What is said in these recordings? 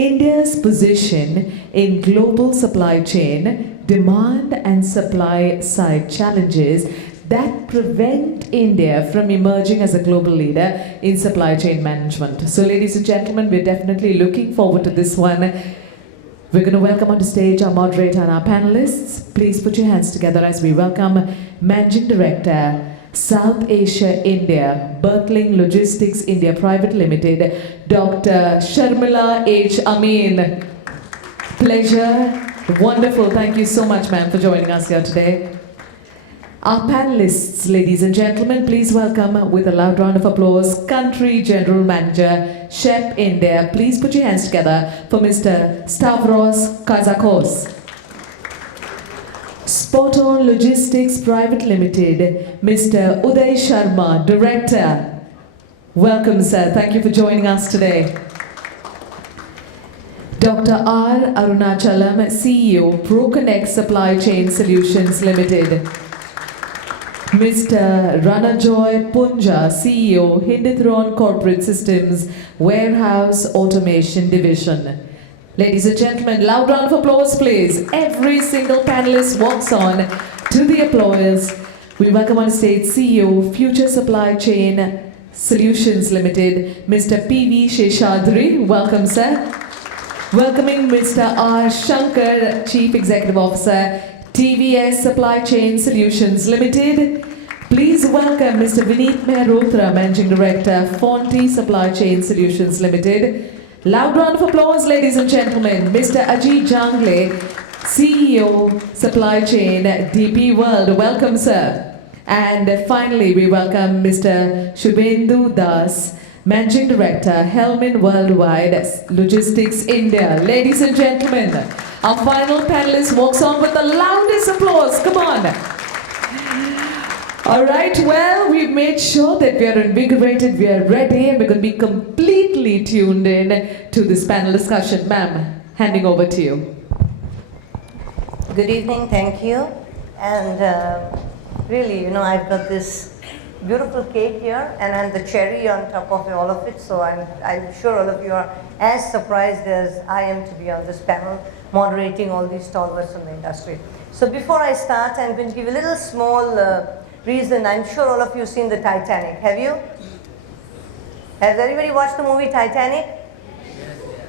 India's position in global supply chain, demand and supply side challenges that prevent India from emerging as a global leader in supply chain management. So ladies and gentlemen, we're definitely looking forward to this one. We're going to welcome onto stage our moderator and our panelists. Please put your hands together as we welcome Managing Director, South Asia India, Berthling Logistics India Private Limited, Dr. Sharmila H. Amin. Pleasure. Wonderful. Thank you so much, ma'am, for joining us here today. Our panelists, ladies and gentlemen, please welcome with a loud round of applause, Country General Manager, SHEP India. Please put your hands together for Mr. Stavros Kazakos. Spoton Logistics Private Limited, Mr. Uday Sharma, Director. Welcome, sir. Thank you for joining us today. Dr. R. Arunachalam, CEO, ProConnect Supply Chain Solutions Limited. Mr. Ranajoy Punja, CEO, Hindithron Corporate Systems, Warehouse Automation Division. Ladies and gentlemen, loud round of applause, please. Every single panelist walks on to the applause. We welcome on stage CEO, Future Supply Chain Solutions Limited, Mr. P.V. Sheshadri. Welcome, sir. Welcoming Mr. R. Shankar, Chief Executive Officer, TVS Supply Chain Solutions Limited. Please welcome Mr. Vineet Mehrotra, Managing Director, Fonte Supply Chain Solutions Limited. Loud round of applause, ladies and gentlemen. Mr. Ajit Jangle, CEO, Supply Chain, DP World. Welcome, sir. And finally, we welcome Mr. Shubhendu Das, Managing Director, Hellman Worldwide Logistics India. Ladies and gentlemen, our final panelist walks on with the loudest applause. Come on. All right, well, we've made sure that we are invigorated, we are ready, and we're going to be completely tuned in to this panel discussion. Ma'am, handing over to you. Good evening, thank you. And really, you know, I've got this beautiful cake here, and the cherry on top of all of it, so I'm sure all of you are as surprised as I am to be on this panel, moderating all these stalwarts from the industry. So before I start, I'm going to give a little small reason. I'm sure all of you have seen the Titanic. Have you? Has everybody watched the movie Titanic?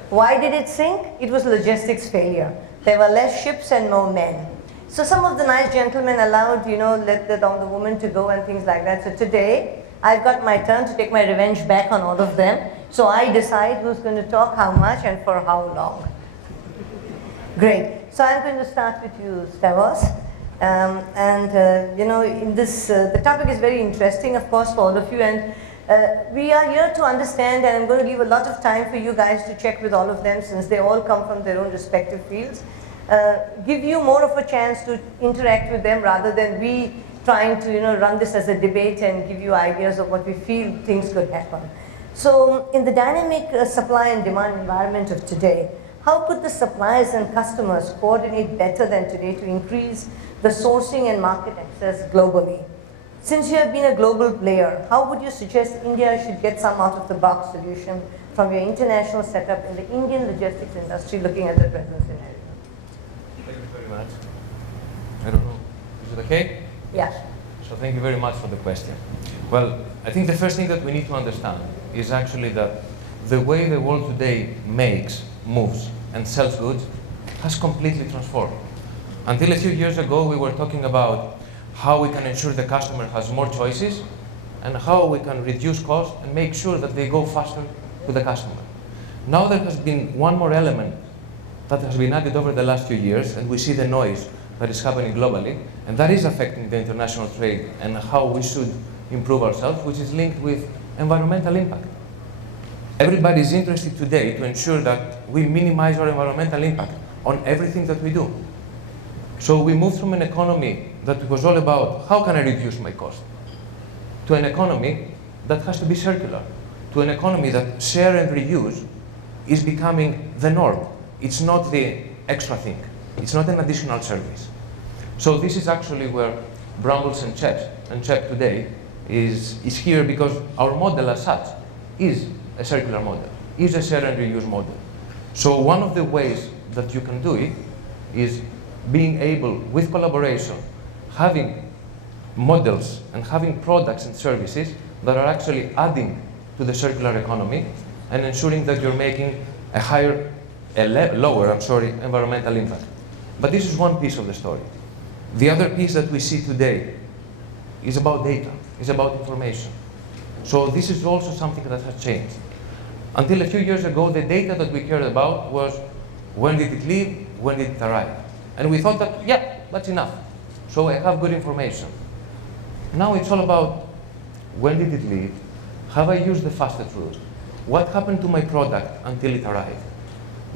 Why did it sink? It was logistics failure. There were less ships and more men. So some of the nice gentlemen allowed, you know, let the woman to go and things like that. So today, I've got my turn to take my revenge back on all of them. So I decide who's going to talk how much and for how long. Great. So I'm going to start with you, Stavros. You know, in this, the topic is very interesting, of course, for all of you, and we are here to understand, and I'm going to leave a lot of time for you guys to check with all of them, since they all come from their own respective fields. Give you more of a chance to interact with them rather than we trying to, you know, run this as a debate and give you ideas of what we feel things could happen. So in the dynamic supply and demand environment of today, how could the suppliers and customers coordinate better than today to increase the sourcing and market access globally? Since you have been a global player, how would you suggest India should get some out-of-the-box solution from your international setup in the Indian logistics industry looking at the present scenario? Thank you very much. I don't know, is it okay? Yeah. So thank you very much for the question. Well, I think the first thing that we need to understand is actually that the way the world today makes, moves, and sells goods has completely transformed. Until a few years ago, we were talking about how we can ensure the customer has more choices and how we can reduce costs and make sure that they go faster to the customer. Now there has been one more element that has been added over the last few years, and we see the noise that is happening globally, and that is affecting the international trade and how we should improve ourselves, which is linked with environmental impact. Everybody is interested today to ensure that we minimize our environmental impact on everything that we do. So we moved from an economy that was all about how can I reduce my cost, to an economy that has to be circular, to an economy that share and reuse is becoming the norm. It's not the extra thing. It's not an additional service. So this is actually where Brambles and CHEP today is here, because our model as such is a circular model, is a share and reuse model. So one of the ways that you can do it is being able, with collaboration, having models and having products and services that are actually adding to the circular economy and ensuring that you're making lower environmental impact. But this is one piece of the story. The other piece that we see today is about data, is about information. So this is also something that has changed. Until a few years ago, the data that we cared about was when did it leave, when did it arrive. And we thought that, yeah, that's enough. So I have good information. Now it's all about when did it leave, have I used the fastest route, what happened to my product until it arrived,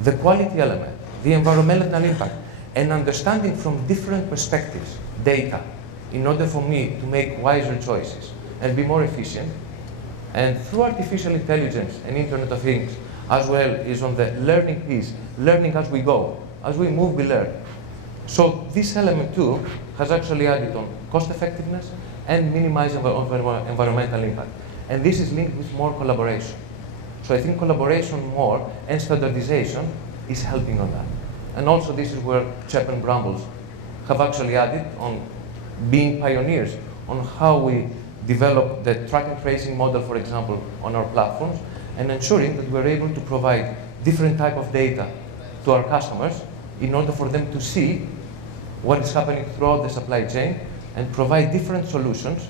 the quality element, the environmental impact, and understanding from different perspectives, data, in order for me to make wiser choices and be more efficient. And through artificial intelligence and Internet of Things, as well is on the learning piece, learning as we go. As we move, we learn. So this element too has actually added on cost effectiveness and minimize environmental impact. And this is linked with more collaboration. So I think collaboration more and standardization is helping on that. And also this is where CHEP and Brambles have actually added on being pioneers on how we develop the track and tracing model, for example, on our platforms, and ensuring that we're able to provide different type of data to our customers in order for them to see what is happening throughout the supply chain and provide different solutions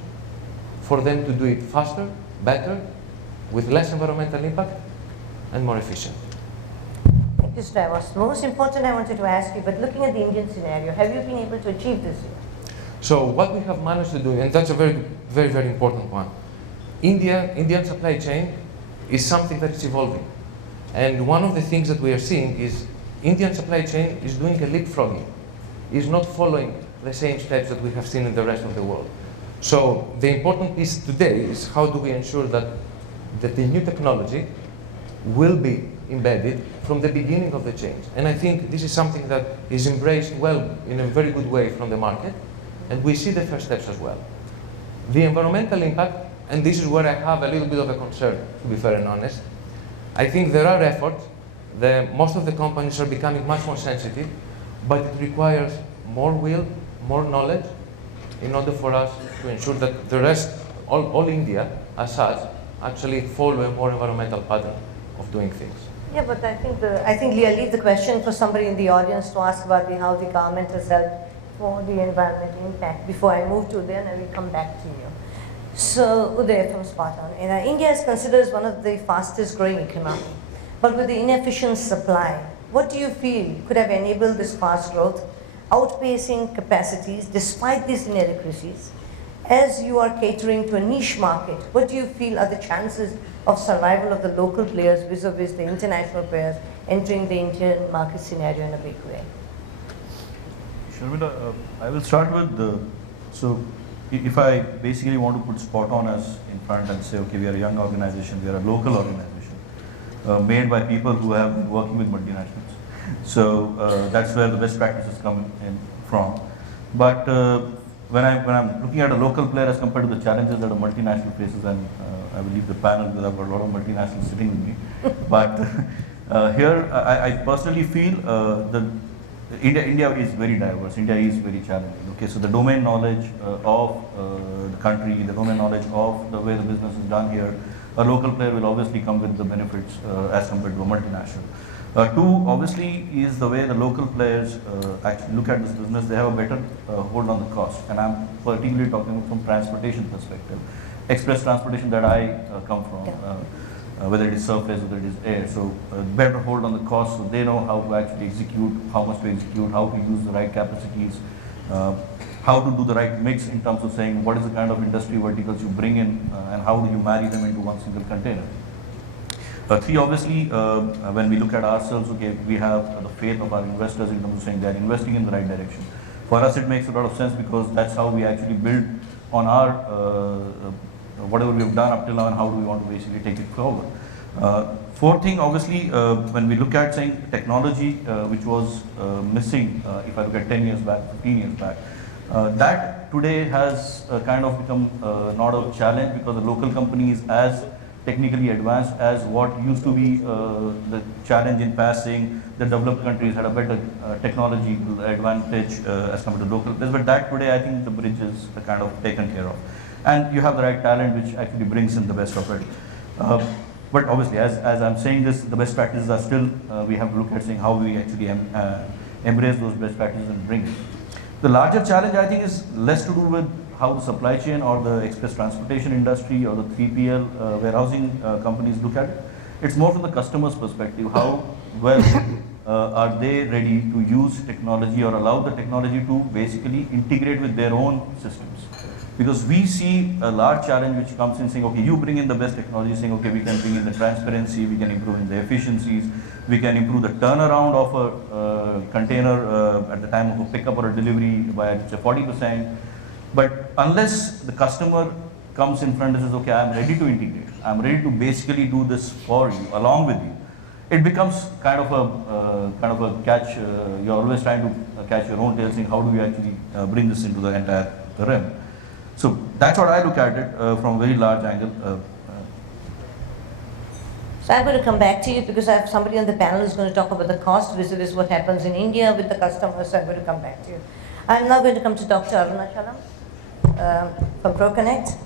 for them to do it faster, better, with less environmental impact, and more efficient. Thank you, Stavros. The most important I wanted to ask you, but looking at the Indian scenario, have you been able to achieve this here? So what we have managed to do, and that's a very, very, very important one, Indian supply chain is something that is evolving. And one of the things that we are seeing is Indian supply chain is doing a leapfrogging, is not following the same steps that we have seen in the rest of the world. So the important piece today is how do we ensure that the new technology will be embedded from the beginning of the change. And I think this is something that is embraced well in a very good way from the market, and we see the first steps as well. The environmental impact, and this is where I have a little bit of a concern, to be fair and honest. I think there are efforts. Most of the companies are becoming much more sensitive, but it requires more will, more knowledge, in order for us to ensure that the rest, all India, as such, actually follow a more environmental pattern of doing things. Yeah, but I think Lee, I'll leave the question for somebody in the audience to ask about how the government has helped for the environmental impact before I move to there, and I will come back to you. So, Uday from Spartan. India is considered one of the fastest growing economy, but with the inefficient supply, what do you feel could have enabled this fast growth, outpacing capacities despite these inadequacies? As you are catering to a niche market, what do you feel are the chances of survival of the local players vis-a-vis the international players entering the Indian market scenario in a big way? Sharmila, I will start with so if I basically want to put Spot On as in front and say, okay, we are a young organization, we are a local organization, made by people who have been working with multinationals. So that's where the best practices come in from. But when I'm looking at a local player as compared to the challenges that a multinational faces, and I will leave the panel because I've got a lot of multinationals sitting with me. But here, I personally feel that India is very diverse. India is very challenging. Okay, so the domain knowledge of the country, the domain knowledge of the way the business is done here, a local player will obviously come with the benefits as compared to a multinational. Two, obviously, is the way the local players actually look at this business. They have a better hold on the cost, and I'm particularly talking from transportation perspective, express transportation that I come from. Whether it is surface, whether it is air. So better hold on the cost, so they know how to actually execute, how much to execute, how to use the right capacities, how to do the right mix in terms of saying what is the kind of industry verticals you bring in and how do you marry them into one single container. Three, obviously, when we look at ourselves, okay, we have the faith of our investors in terms of saying they are investing in the right direction. For us, it makes a lot of sense because that's how we actually build on our whatever we have done up till now and how do we want to basically take it forward. Fourth thing, obviously, when we look at saying technology, which was missing, if I look at 10 years back, 15 years back, that today has kind of become not a challenge because the local companies, as technically advanced as what used to be the challenge in passing. The developed countries had a better technology advantage as compared to local players, but that today I think the bridge is kind of taken care of. And you have the right talent which actually brings in the best of it. But obviously, as I'm saying this, the best practices are still, we have to look at saying how we actually embrace those best practices and bring it. The larger challenge I think is less to do with how the supply chain or the express transportation industry or the 3PL warehousing companies look at it. It's more from the customer's perspective, how well are they ready to use technology or allow the technology to basically integrate with their own systems. Because we see a large challenge which comes in saying, okay, you bring in the best technology, saying, okay, we can bring in the transparency, we can improve in the efficiencies, we can improve the turnaround of a container at the time of a pickup or a delivery by 40%. But unless the customer comes in front and says, okay, I'm ready to integrate, I'm ready to basically do this for you, along with you, it becomes kind of a catch, you're always trying to catch your own tail, saying, how do we actually bring this into the entire realm? So that's what I look at it from a very large angle. So I'm going to come back to you because I have somebody on the panel who's going to talk about the cost vis-a-vis what happens in India with the customers, so I'm going to come back to you. I'm now going to come to Dr. Arunachalam from ProConnect.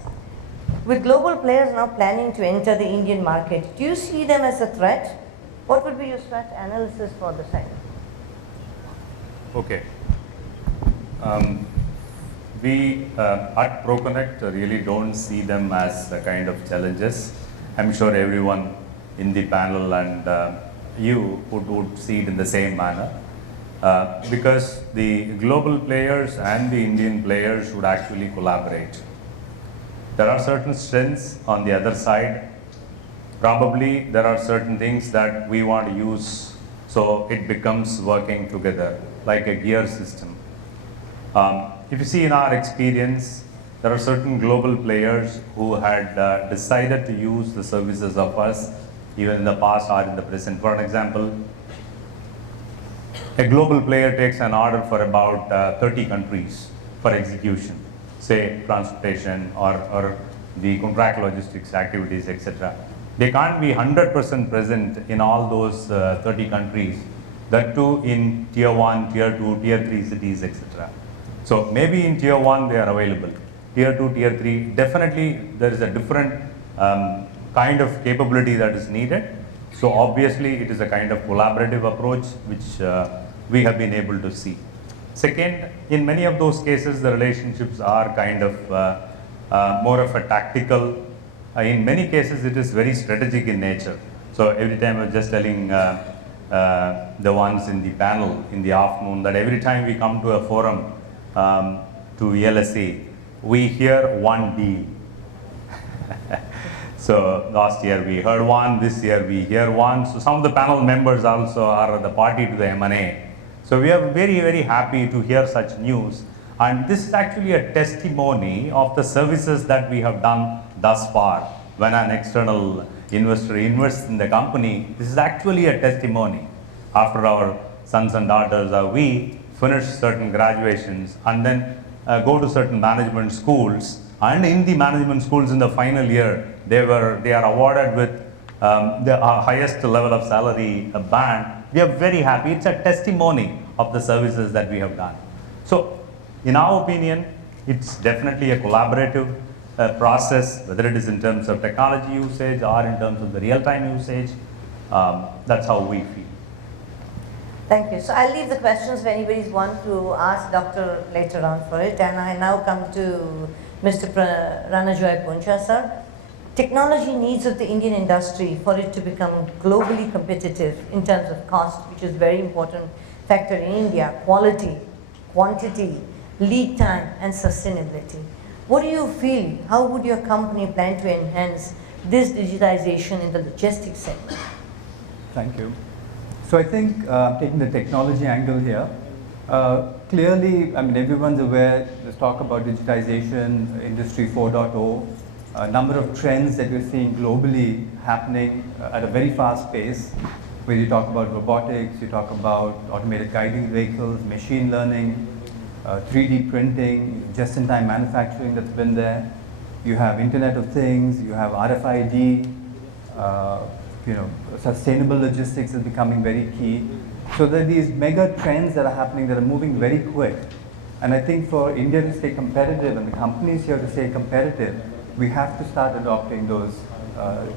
With global players now planning to enter the Indian market, do you see them as a threat? What would be your threat analysis for the sector? Okay. We at ProConnect really don't see them as a kind of challenges. I'm sure everyone in the panel and you would see it in the same manner. Because the global players and the Indian players would actually collaborate. There are certain strengths on the other side. Probably there are certain things that we want to use so it becomes working together like a gear system. If you see in our experience, there are certain global players who had decided to use the services of us even in the past or in the present. For an example, a global player takes an order for about 30 countries for execution, say transportation or the contract logistics activities, etc. They can't be 100% present in all those 30 countries, that too in tier 1, tier 2, tier 3 cities, etc. So maybe in tier 1 they are available, tier 2, tier 3, definitely there is a different kind of capability that is needed. So obviously it is a kind of collaborative approach which we have been able to see. Second, in many of those cases the relationships are kind of more of a tactical. In many cases it is very strategic in nature. So every time I was just telling the ones in the panel in the afternoon that every time we come to a forum to LSE, we hear one deal. So last year we heard one, this year we hear one. So some of the panel members also are the party to the M&A. So we are very, very happy to hear such news. And this is actually a testimony of the services that we have done thus far. When an external investor invests in the company, this is actually a testimony. After our sons and daughters, we finish certain graduations and then go to certain management schools. And in the management schools in the final year, they are awarded with the highest level of salary band. We are very happy. It's a testimony of the services that we have done. So in our opinion, it's definitely a collaborative process, whether it is in terms of technology usage or in terms of the real-time usage. That's how we feel. Thank you. So I'll leave the questions if anybody's want to ask Doctor later on for it. And I now come to Mr. Ranajoy Puncha, sir. Technology needs of the Indian industry for it to become globally competitive in terms of cost, which is very important factor in India, quality, quantity, lead time and sustainability. What do you feel? How would your company plan to enhance this digitization in the logistics sector? Thank you. So I think taking the technology angle here, clearly, I mean, everyone's aware, there's talk about digitization, Industry 4.0, a number of trends that we're seeing globally happening at a very fast pace, where you talk about robotics, you talk about automated guiding vehicles, machine learning, 3D printing, just-in-time manufacturing that's been there. You have Internet of Things, you have RFID, sustainable logistics is becoming very key. So there are these mega trends that are happening that are moving very quick. And I think for India to stay competitive and the companies here to stay competitive, we have to start adopting those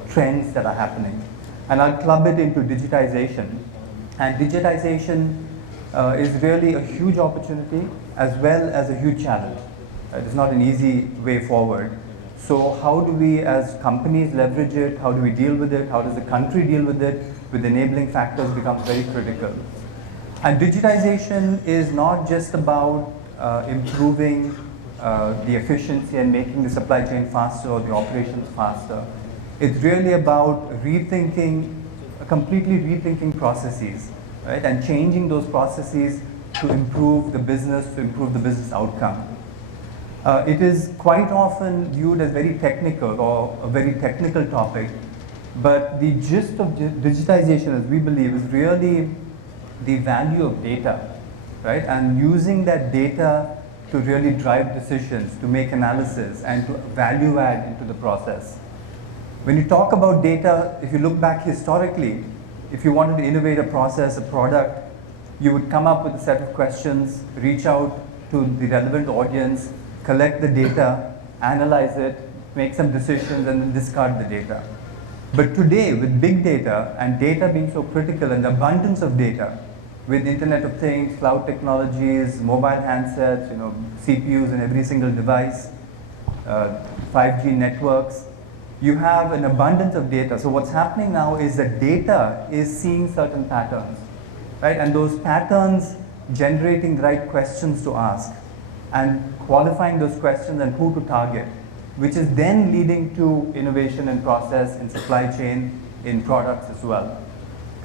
trends that are happening. And I'll club it into digitization. And digitization is really a huge opportunity as well as a huge challenge. It's not an easy way forward. So how do we as companies leverage it? How do we deal with it? How does the country deal with it? With enabling factors becomes very critical. And digitization is not just about improving the efficiency and making the supply chain faster or the operations faster. It's really about completely rethinking processes, right? And changing those processes to improve the business outcome. It is quite often viewed as very technical or a very technical topic, but the gist of digitization, as we believe, is really the value of data, right? And using that data to really drive decisions, to make analysis, and to value add into the process. When you talk about data, if you look back historically, if you wanted to innovate a process, a product, you would come up with a set of questions, reach out to the relevant audience, collect the data, analyze it, make some decisions, and then discard the data. But today, with big data and data being so critical and the abundance of data, with Internet of Things, cloud technologies, mobile handsets, CPUs in every single device, 5G networks, you have an abundance of data. So what's happening now is that data is seeing certain patterns, right? And those patterns generating the right questions to ask and qualifying those questions and who to target, which is then leading to innovation and process in supply chain, in products as well,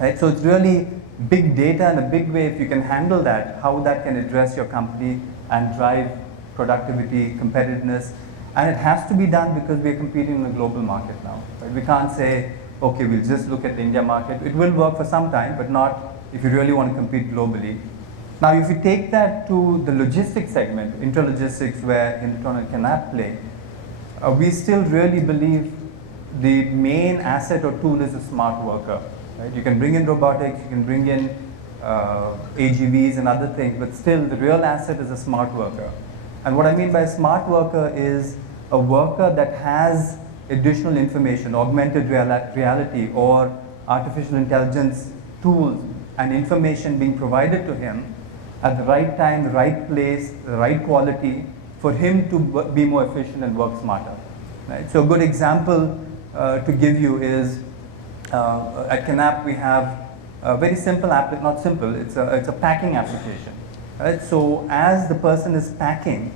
right? So it's really big data in a big way. If you can handle that, how that can address your company and drive productivity, competitiveness. And it has to be done because we're competing in a global market now, right? We can't say, okay, we'll just look at the India market. It will work for some time, but not if you really want to compete globally. Now, if you take that to the logistics segment, intralogistics, where Hindutron and Canap play, we still really believe the main asset or tool is a smart worker. Right? You can bring in robotics, you can bring in AGVs and other things, but still the real asset is a smart worker. And what I mean by a smart worker is a worker that has additional information, augmented reality or artificial intelligence tools and information being provided to him at the right time, the right place, the right quality for him to be more efficient and work smarter. Right? So a good example to give you is at Canap we have a very simple not simple, it's a packing application. Right? So as the person is packing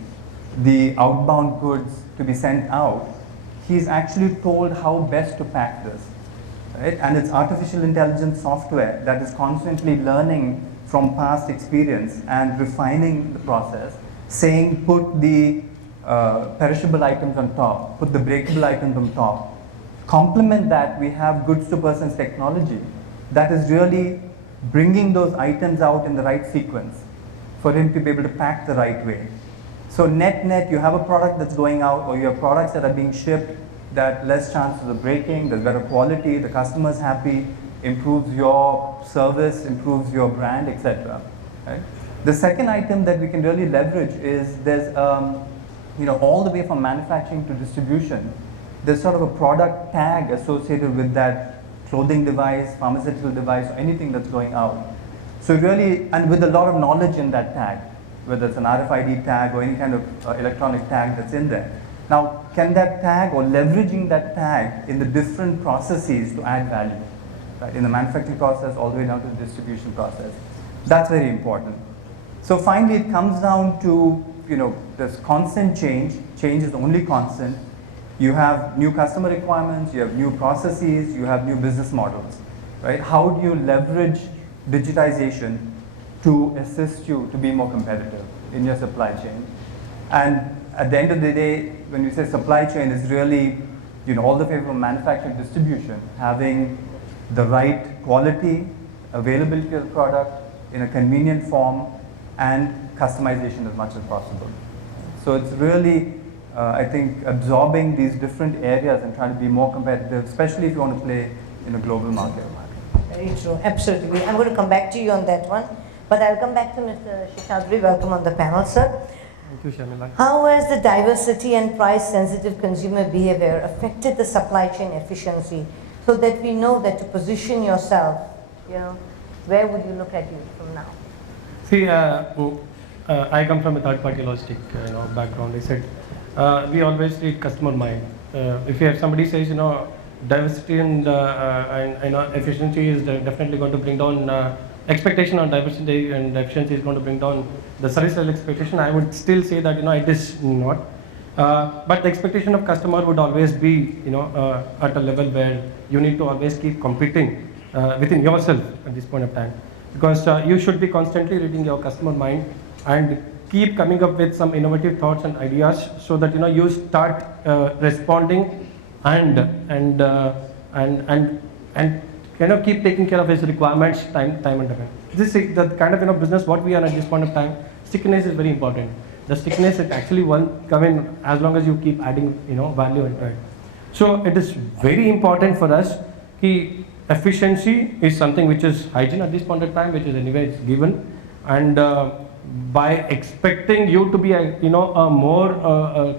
the outbound goods to be sent out, he's actually told how best to pack this. Right? And it's artificial intelligence software that is constantly learning from past experience and refining the process, saying put the perishable items on top, put the breakable items on top. Complement that, we have goods to persons technology that is really bringing those items out in the right sequence for him to be able to pack the right way. So net, you have a product that's going out, or you have products that are being shipped that less chances of breaking, there's better quality, the customer's happy, improves your service, improves your brand, etc. Right? The second item that we can really leverage is there's, all the way from manufacturing to distribution, there's sort of a product tag associated with that clothing device, pharmaceutical device, or anything that's going out. So really, and with a lot of knowledge in that tag, whether it's an RFID tag or any kind of electronic tag that's in there. Now, can that tag or leveraging that tag in the different processes to add value, right? In the manufacturing process all the way down to the distribution process. That's very important. So finally, it comes down to, there's constant change. Change is the only constant. You have new customer requirements, you have new processes, you have new business models, right? How do you leverage digitization to assist you to be more competitive in your supply chain? And at the end of the day, when we say supply chain, is really, all the way from manufacturing distribution, having the right quality, availability of the product in a convenient form, and customization as much as possible. So it's really I think absorbing these different areas and trying to be more competitive, especially if you want to play in a global market. Very true, absolutely. I'm going to come back to you on that one, but I'll come back to Mr. Sheshadri. Welcome on the panel, sir. Thank you, Shamila. How has the diversity and price-sensitive consumer behavior affected the supply chain efficiency, so that we know that to position yourself, you know, where would you look at you from now? See, I come from a third-party logistic background. I said we always read customer mind. If you have somebody says diversity and efficiency is definitely going to bring down expectation on diversity and efficiency is going to bring down the service level expectation, I would still say that it is not. But the expectation of customer would always be at a level where you need to always keep competing within yourself at this point of time, because you should be constantly reading your customer mind and keep coming up with some innovative thoughts and ideas, so that you start responding and keep taking care of his requirements time and again. This is the kind of business what we are at this point of time. Stickiness is very important. The stickiness is actually one come in as long as you keep adding value into it. So it is very important for us. Efficiency is something which is hygiene at this point of time, which is anyway it's given, and by expecting you to be a more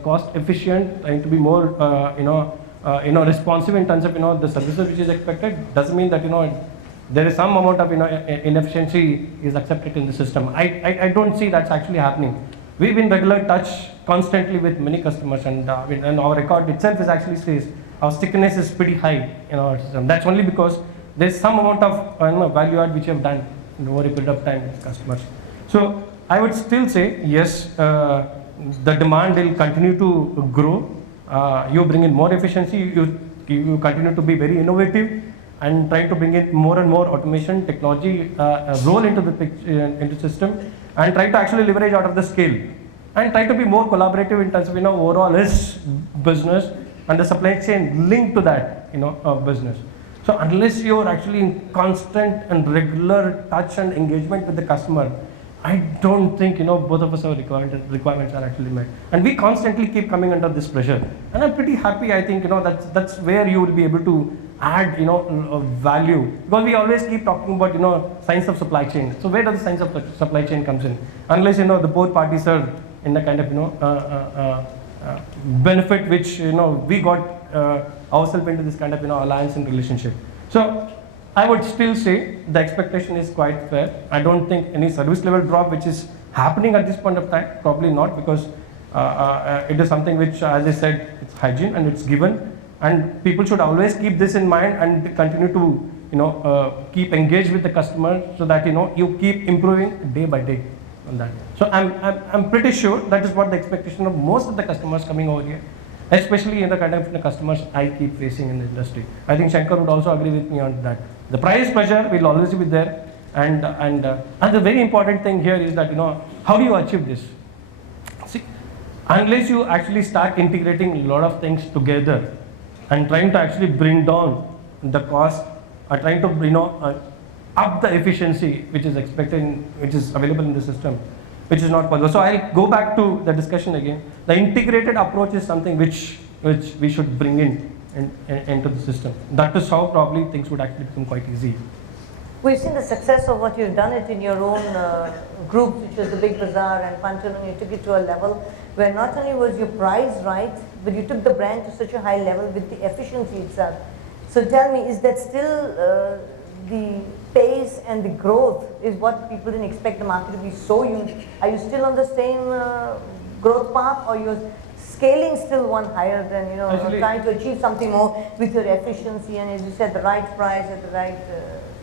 cost efficient and to be more responsive in terms of the services which is expected, doesn't mean that there is some amount of inefficiency is accepted in the system. I don't see that's actually happening. We've been regular touch constantly with many customers, and our record itself is actually says our stickiness is pretty high in our system. That's only because there's some amount of value add which you have done over a period of time with customers. So I would still say yes, the demand will continue to grow. You bring in more efficiency, you continue to be very innovative and try to bring in more and more automation technology role into the into system, and try to actually leverage out of the scale, and try to be more collaborative in terms of overall his business and the supply chain linked to that business. So unless you're actually in constant and regular touch and engagement with the customer, I don't think both of us our requirements are actually met, and we constantly keep coming under this pressure. And I'm pretty happy. I think that's where you will be able to add value, because we always keep talking about science of supply chain. So where does the science of supply chain comes in? Unless the both parties are in the kind of benefit which we got ourselves into this kind of alliance and relationship. So I would still say the expectation is quite fair. I don't think any service level drop which is happening at this point of time, probably not, because it is something which, as I said, it's hygiene and it's given, and people should always keep this in mind and continue to keep engaged with the customer, so that you keep improving day by day on that. So I'm pretty sure that is what the expectation of most of the customers coming over here, especially in the kind of customers I keep facing in the industry. I think Shankar would also agree with me on that. The price pressure will always be there, and the very important thing here is that how do you achieve this? See, unless you actually start integrating a lot of things together and trying to actually bring down the cost, or trying to up the efficiency which is expected, which is available in the system, which is not possible. So I'll go back to the discussion again. The integrated approach is something which we should bring into the system. That is how probably things would actually become quite easy. We've seen the success of what you've done it in your own group, which was the Big Bazaar and Pantaloon. You took it to a level where not only was your price right, but you took the brand to such a high level with the efficiency itself. So tell me, is that still the pace and the growth is what people didn't expect the market to be so huge? Are you still on the same growth path, or you're scaling still one higher than Actually, trying to achieve something more with your efficiency and, as you said, the right price at the right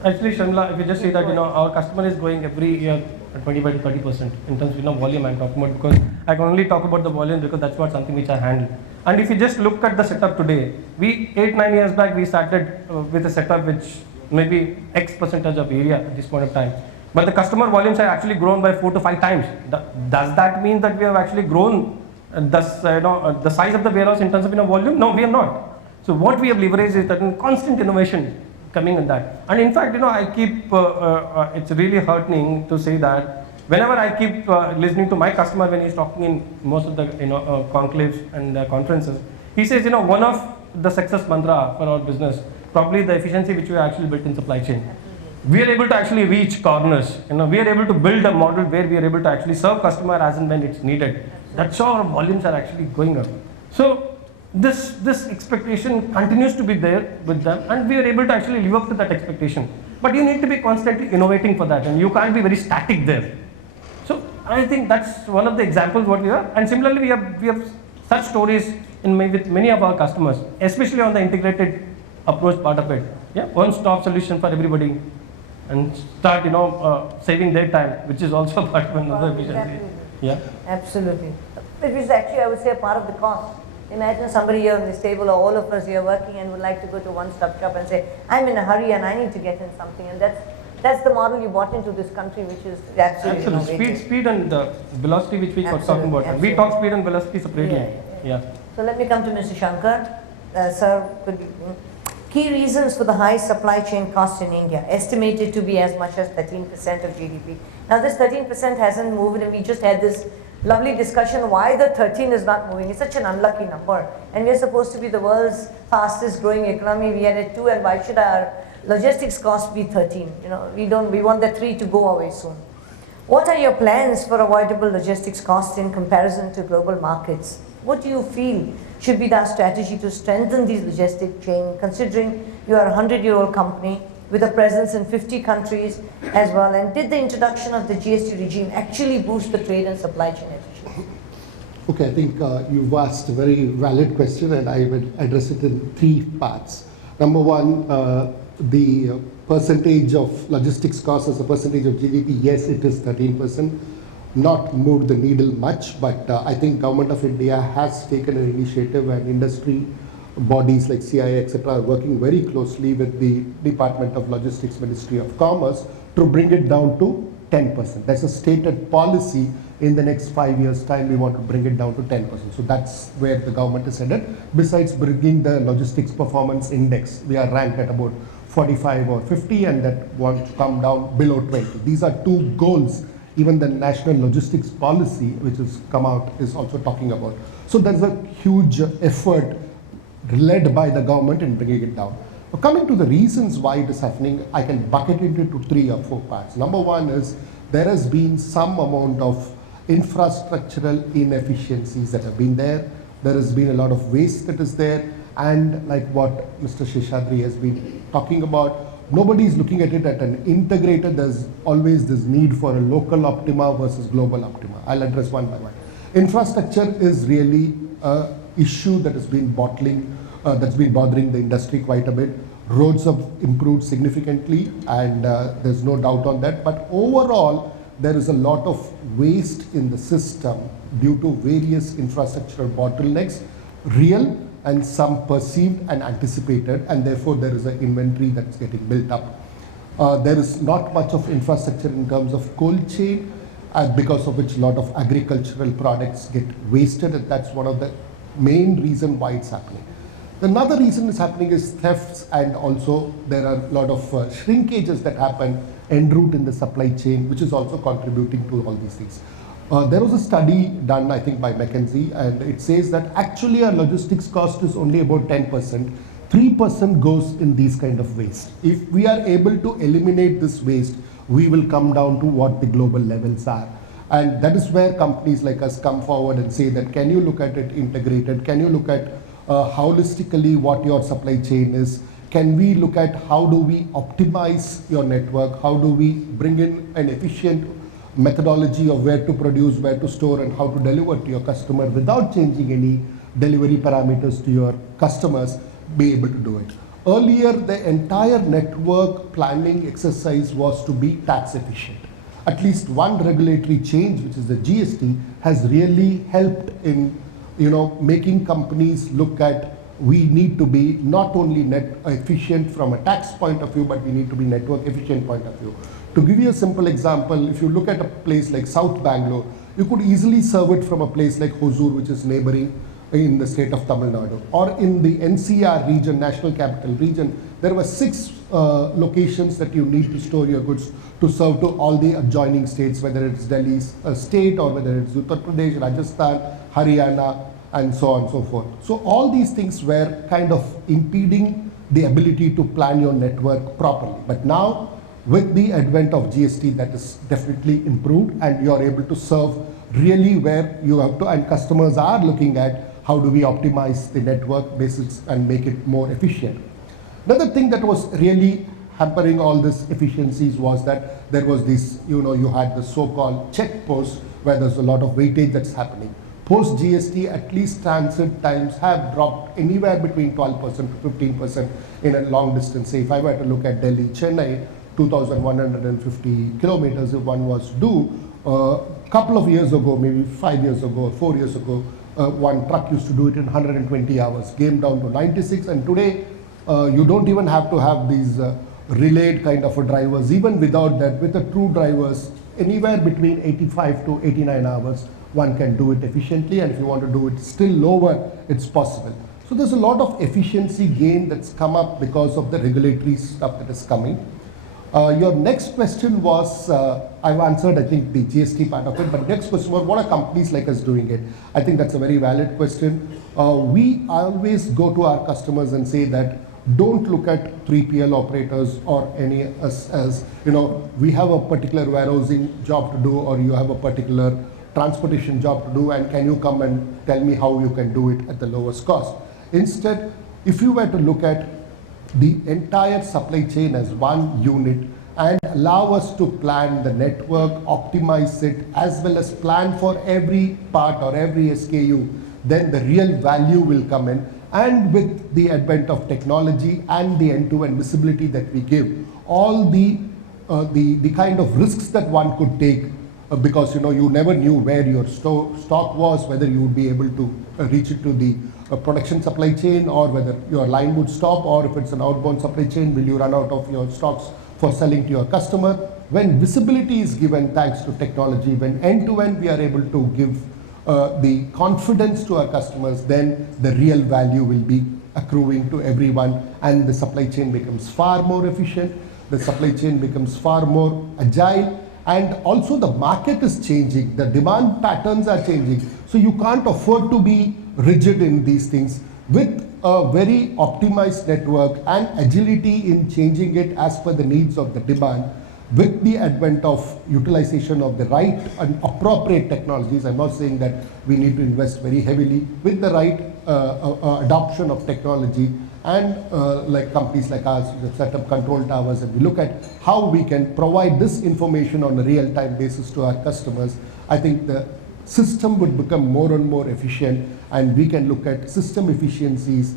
Actually, Shamla, if you just say that our customer is growing every year at 25 to 30% in terms of volume I'm talking about, because I can only talk about the volume because that's what something which I handle. And if you just look at the setup today, 8-9 years back we started with a setup which maybe X percentage of area at this point of time, but the customer volumes have actually grown by 4 to 5 times. Does that mean that we have actually grown the size of the warehouse in terms of volume? No, we are not. So what we have leveraged is that constant innovation coming in that. And in fact, I keep, it's really heartening to say that whenever I keep listening to my customer when he's talking in most of the conclaves and conferences, he says, one of the success mantra for our business, probably the efficiency which we actually built in supply chain. We are able to actually reach corners. We are able to build a model where we are able to actually serve customer as and when it's needed. That's how our volumes are actually going up. So this expectation continues to be there with them, and we are able to actually live up to that expectation. But you need to be constantly innovating for that, and you can't be very static there. So I think that's one of the examples what we have. And similarly, we have such stories with many of our customers, especially on the integrated approach part of it. Yeah, one-stop solution for everybody, and start saving their time, which is also part of another efficiency. Yeah, Absolutely. It is actually, I would say, a part of the cost. Imagine somebody here on this table, or all of us here working, and would like to go to one-stop shop and say, I'm in a hurry and I need to get in something. And that's the model you brought into this country, which is absolutely innovative. Speed and velocity, which we were talking about. Absolutely. We talk speed and velocity separately. Yeah. So let me come to Mr. Shankar. Sir, key reasons for the high supply chain costs in India, estimated to be as much as 13% of GDP. Now this 13% hasn't moved, and we just had this lovely discussion why the 13 is not moving. It's such an unlucky number, and we're supposed to be the world's fastest growing economy. We are at 2, and why should our logistics cost be 13? We want the 3 to go away soon. What are your plans for avoidable logistics costs in comparison to global markets? What do you feel should be the strategy to strengthen these logistic chain, considering you are a 100-year-old company with a presence in 50 countries as well? And did the introduction of the GST regime actually boost the trade and supply chain efficiency? Okay, I think you've asked a very valid question, and I will address it in 3 parts. Number one, the percentage of logistics costs as a percentage of GDP, yes, it is 13%. Not moved the needle much, but I think Government of India has taken an initiative, and industry bodies like CIA, etc., are working very closely with the Department of Logistics, Ministry of Commerce, to bring it down to 10%. That's a stated policy. In the next 5 years' time, we want to bring it down to 10%. So that's where the government is headed. Besides bringing the logistics performance index, we are ranked at about 45 or 50, and that want to come down below 20. These are 2 goals. Even the National Logistics Policy, which has come out, is also talking about. So there's a huge effort led by the government in bringing it down. Now, coming to the reasons why it is happening, I can bucket it into 3 or 4 parts. Number one is there has been some amount of infrastructural inefficiencies that have been there. There has been a lot of waste that is there, and like what Mr. Seshadri has been talking about, nobody is looking at it at an integrated. There's always this need for a local optima versus global optima. I'll address one by one. Infrastructure is really an issue that has been bothering the industry quite a bit. Roads have improved significantly, and there's no doubt on that. But overall, there is a lot of waste in the system due to various infrastructural bottlenecks, real and some perceived and anticipated, and therefore there is an inventory that's getting built up. There is not much of infrastructure in terms of cold chain, because of which a lot of agricultural products get wasted, and that's one of the main reason why it's happening. Another reason it's happening is thefts, and also there are a lot of shrinkages that happen en route in the supply chain, which is also contributing to all these things. There was a study done, I think, by McKinsey, and it says that actually our logistics cost is only about 10%. 3% goes in these kind of waste. If we are able to eliminate this waste, we will come down to what the global levels are. And that is where companies like us come forward and say that, can you look at it integrated? Can you look at holistically what your supply chain is? Can we look at how do we optimize your network? How do we bring in an efficient methodology of where to produce, where to store, and how to deliver to your customer without changing any delivery parameters to your customers, be able to do it. Earlier, the entire network planning exercise was to be tax efficient. At least one regulatory change, which is the GST, has really helped in making companies look at, we need to be not only net efficient from a tax point of view, but we need to be network efficient point of view. To give you a simple example, if you look at a place like South Bangalore, you could easily serve it from a place like Hosur, which is neighboring in the state of Tamil Nadu. Or in the NCR region, National Capital Region, there were 6 locations that you need to store your goods to serve to all the adjoining states, whether it's Delhi state or whether it's Uttar Pradesh, Rajasthan, Haryana, and so on and so forth. So all these things were kind of impeding the ability to plan your network properly. But now, with the advent of GST, that is definitely improved, and you are able to serve really where you have to, and customers are looking at how do we optimize the network basis and make it more efficient. Another thing that was really hampering all these efficiencies was that there was this, you had the so-called check post where there's a lot of weightage that's happening. Post GST, at least transit times have dropped anywhere between 12% to 15% in a long distance. Say if I were to look at Delhi, Chennai, 2,150 kilometers if one was due, couple of years ago, maybe 5 years ago or 4 years ago, one truck used to do it in 120 hours, came down to 96, and today you don't even have to have these relayed kind of a drivers. Even without that, with the true drivers, anywhere between 85 to 89 hours, one can do it efficiently, and if you want to do it still lower, it's possible. So there's a lot of efficiency gain that's come up because of the regulatory stuff that is coming. Your next question was, I've answered, I think, the GST part of it, but next question was, what are companies like us doing it? I think that's a very valid question. We always go to our customers and say that don't look at 3PL operators or any as we have a particular warehousing job to do, or you have a particular transportation job to do, and can you come and tell me how you can do it at the lowest cost? Instead, if you were to look at the entire supply chain as one unit and allow us to plan the network, optimize it, as well as plan for every part or every SKU, then the real value will come in. And with the advent of technology and the end-to-end visibility that we give, all the kind of risks that one could take, because you never knew where your stock was, whether you would be able to reach it to the production supply chain, or whether your line would stop, or if it's an outbound supply chain, will you run out of your stocks for selling to your customer. When visibility is given thanks to technology, when end-to-end we are able to give the confidence to our customers, then the real value will be accruing to everyone, and the supply chain becomes far more efficient, the supply chain becomes far more agile, and also the market is changing, the demand patterns are changing. So you can't afford to be rigid in these things. With a very optimized network and agility in changing it as per the needs of the demand, with the advent of utilization of the right and appropriate technologies, I'm not saying that we need to invest very heavily, with the right adoption of technology, and like companies like ours that set up control towers, and we look at how we can provide this information on a real-time basis to our customers, I think the system would become more and more efficient, and we can look at system efficiencies,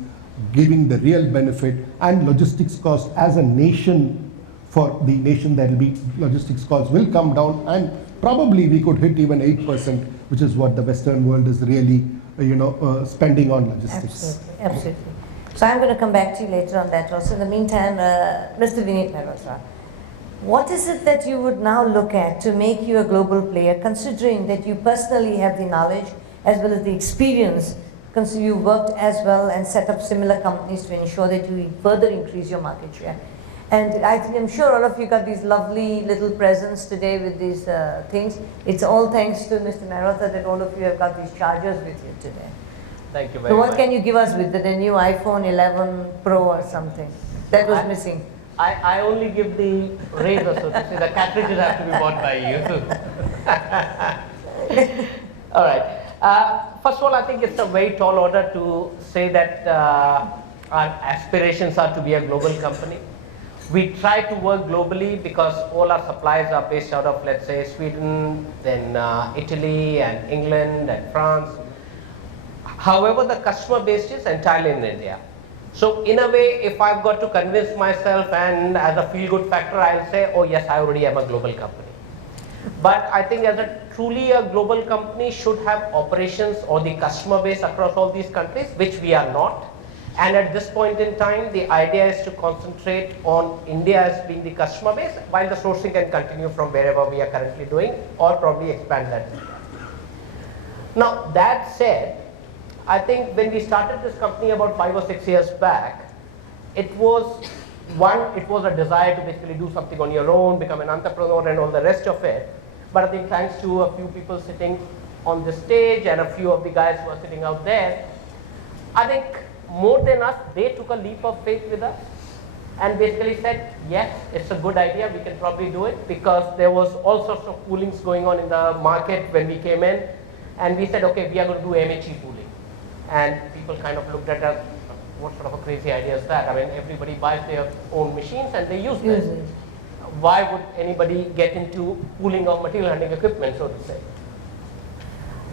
giving the real benefit, and logistics cost as a nation. For the nation, there will be logistics costs will come down, and probably we could hit even 8%, which is what the Western world is really, spending on logistics. Absolutely, absolutely. So I'm going to come back to you later on that also. In the meantime, Mr. Vineet Mehrotra, what is it that you would now look at to make you a global player, considering that you personally have the knowledge as well as the experience, considering you worked as well and set up similar companies to ensure that you further increase your market share? And I'm sure all of you got these lovely little presents today with these things. It's all thanks to Mr. Mehrotra that all of you have got these chargers with you today. Thank you very So much. what can you give us with the new iPhone 11 Pro or something? That was missing. I only give the razor, so to say. The cartridges have to be bought by you. All right. First of all, I think it's a very tall order to say that our aspirations are to be a global company. We try to work globally because all our supplies are based out of, let's say, Sweden, then Italy and England and France. However, the customer base is entirely in India. So in a way, if I've got to convince myself, and as a feel-good factor, I'll say, oh yes, I already am a global company. But I think as a truly a global company should have operations or the customer base across all these countries, which we are not. And at this point in time, the idea is to concentrate on India as being the customer base, while the sourcing can continue from wherever we are currently doing, or probably expand that. Now, that said, I think when we started this company about 5 or 6 years back, it was a desire to basically do something on your own, become an entrepreneur and all the rest of it. But I think thanks to a few people sitting on the stage and a few of the guys who are sitting out there, I think more than us, they took a leap of faith with us and basically said, yes, it's a good idea, we can probably do it, because there was all sorts of poolings going on in the market when we came in, and we said, okay, we are going to do MHE pooling. And people kind of looked at us, what sort of a crazy idea is that? I mean, everybody buys their own machines and they use them. Why would anybody get into pooling of material handling equipment, so to say?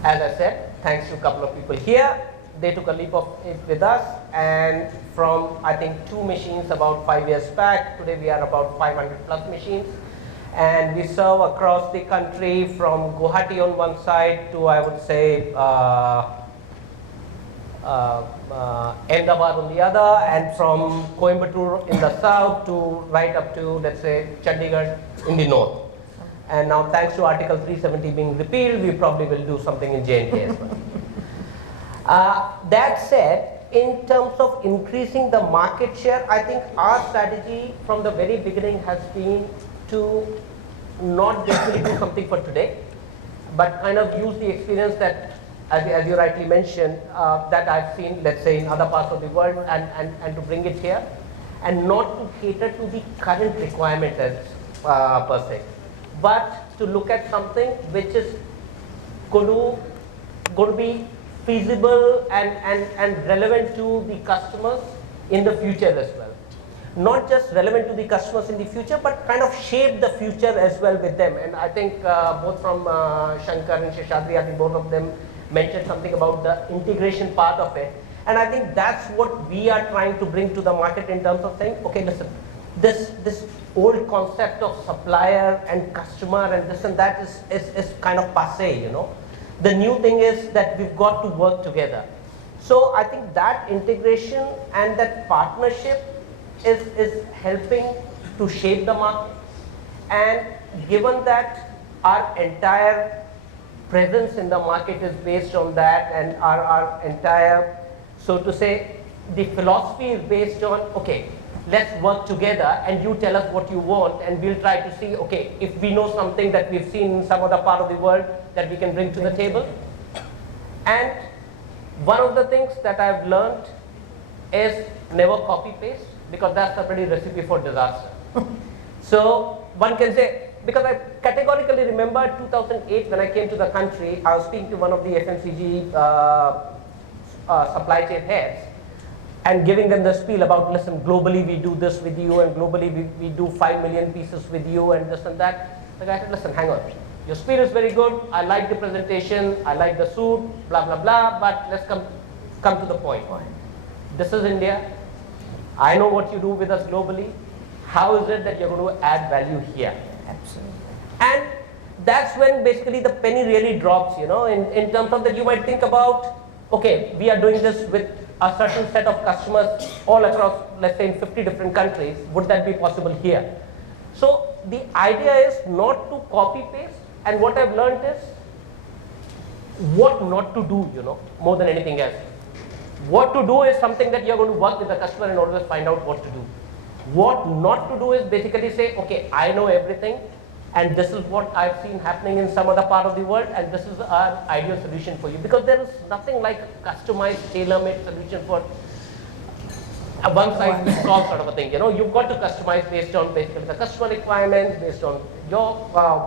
As I said, thanks to a couple of people here, they took a leap of faith with us, and from I think 2 machines about 5 years back, today we are about 500 plus machines, and we serve across the country from Guwahati on one side to, I would say, Ahmedabad on the other, and from Coimbatore in the south to right up to, let's say, Chandigarh in the north. And now, thanks to Article 370 being repealed, we probably will do something in J&K as well. That said, in terms of increasing the market share, I think our strategy from the very beginning has been to not basically do something for today, but kind of use the experience that, as you rightly mentioned, that I've seen, let's say, in other parts of the world, and to bring it here, and not to cater to the current requirements as per se, but to look at something which is going to be feasible and relevant to the customers in the future as well. Not just relevant to the customers in the future, but kind of shape the future as well with them. And I think both from Shankar and Sheshadri, I think both of them mentioned something about the integration part of it. And I think that's what we are trying to bring to the market in terms of saying, okay, listen, this old concept of supplier and customer and this and that is kind of passé, you know. The new thing is that we've got to work together. So I think that integration and that partnership is helping to shape the market. And given that our entire presence in the market is based on that, and our entire, so to say, the philosophy is based on, okay, let's work together and you tell us what you want, and we'll try to see, okay, if we know something that we've seen in some other part of the world that we can bring to the table. And one of the things that I've learned is never copy paste, because that's a pretty recipe for disaster. So one can say, because I categorically remember 2008 when I came to the country, I was speaking to one of the FMCG supply chain heads, and giving them the spiel about, listen, globally we do this with you, and globally we do 5 million pieces with you, and this and that. The guy said, listen, hang on, your spiel is very good, I like the presentation, I like the suit, blah, blah, blah, but let's come to the point. This is India, I know what you do with us globally, how is it that you're going to add value here? Absolutely. And that's when basically the penny really drops, you know, in terms of that you might think about, okay, we are doing this with a certain set of customers all across, let's say, in 50 different countries, would that be possible here? So the idea is not to copy paste, and what I've learned is what not to do, you know, more than anything else. What to do is something that you're going to work with the customer and always find out what to do. What not to do is basically say, okay, I know everything, and this is what I've seen happening in some other part of the world, and this is our ideal solution for you. Because there is nothing like a customized, tailor-made solution for a one-size-fits-all sort of a thing. You know, you've got to customize based on basically the customer requirements, based on your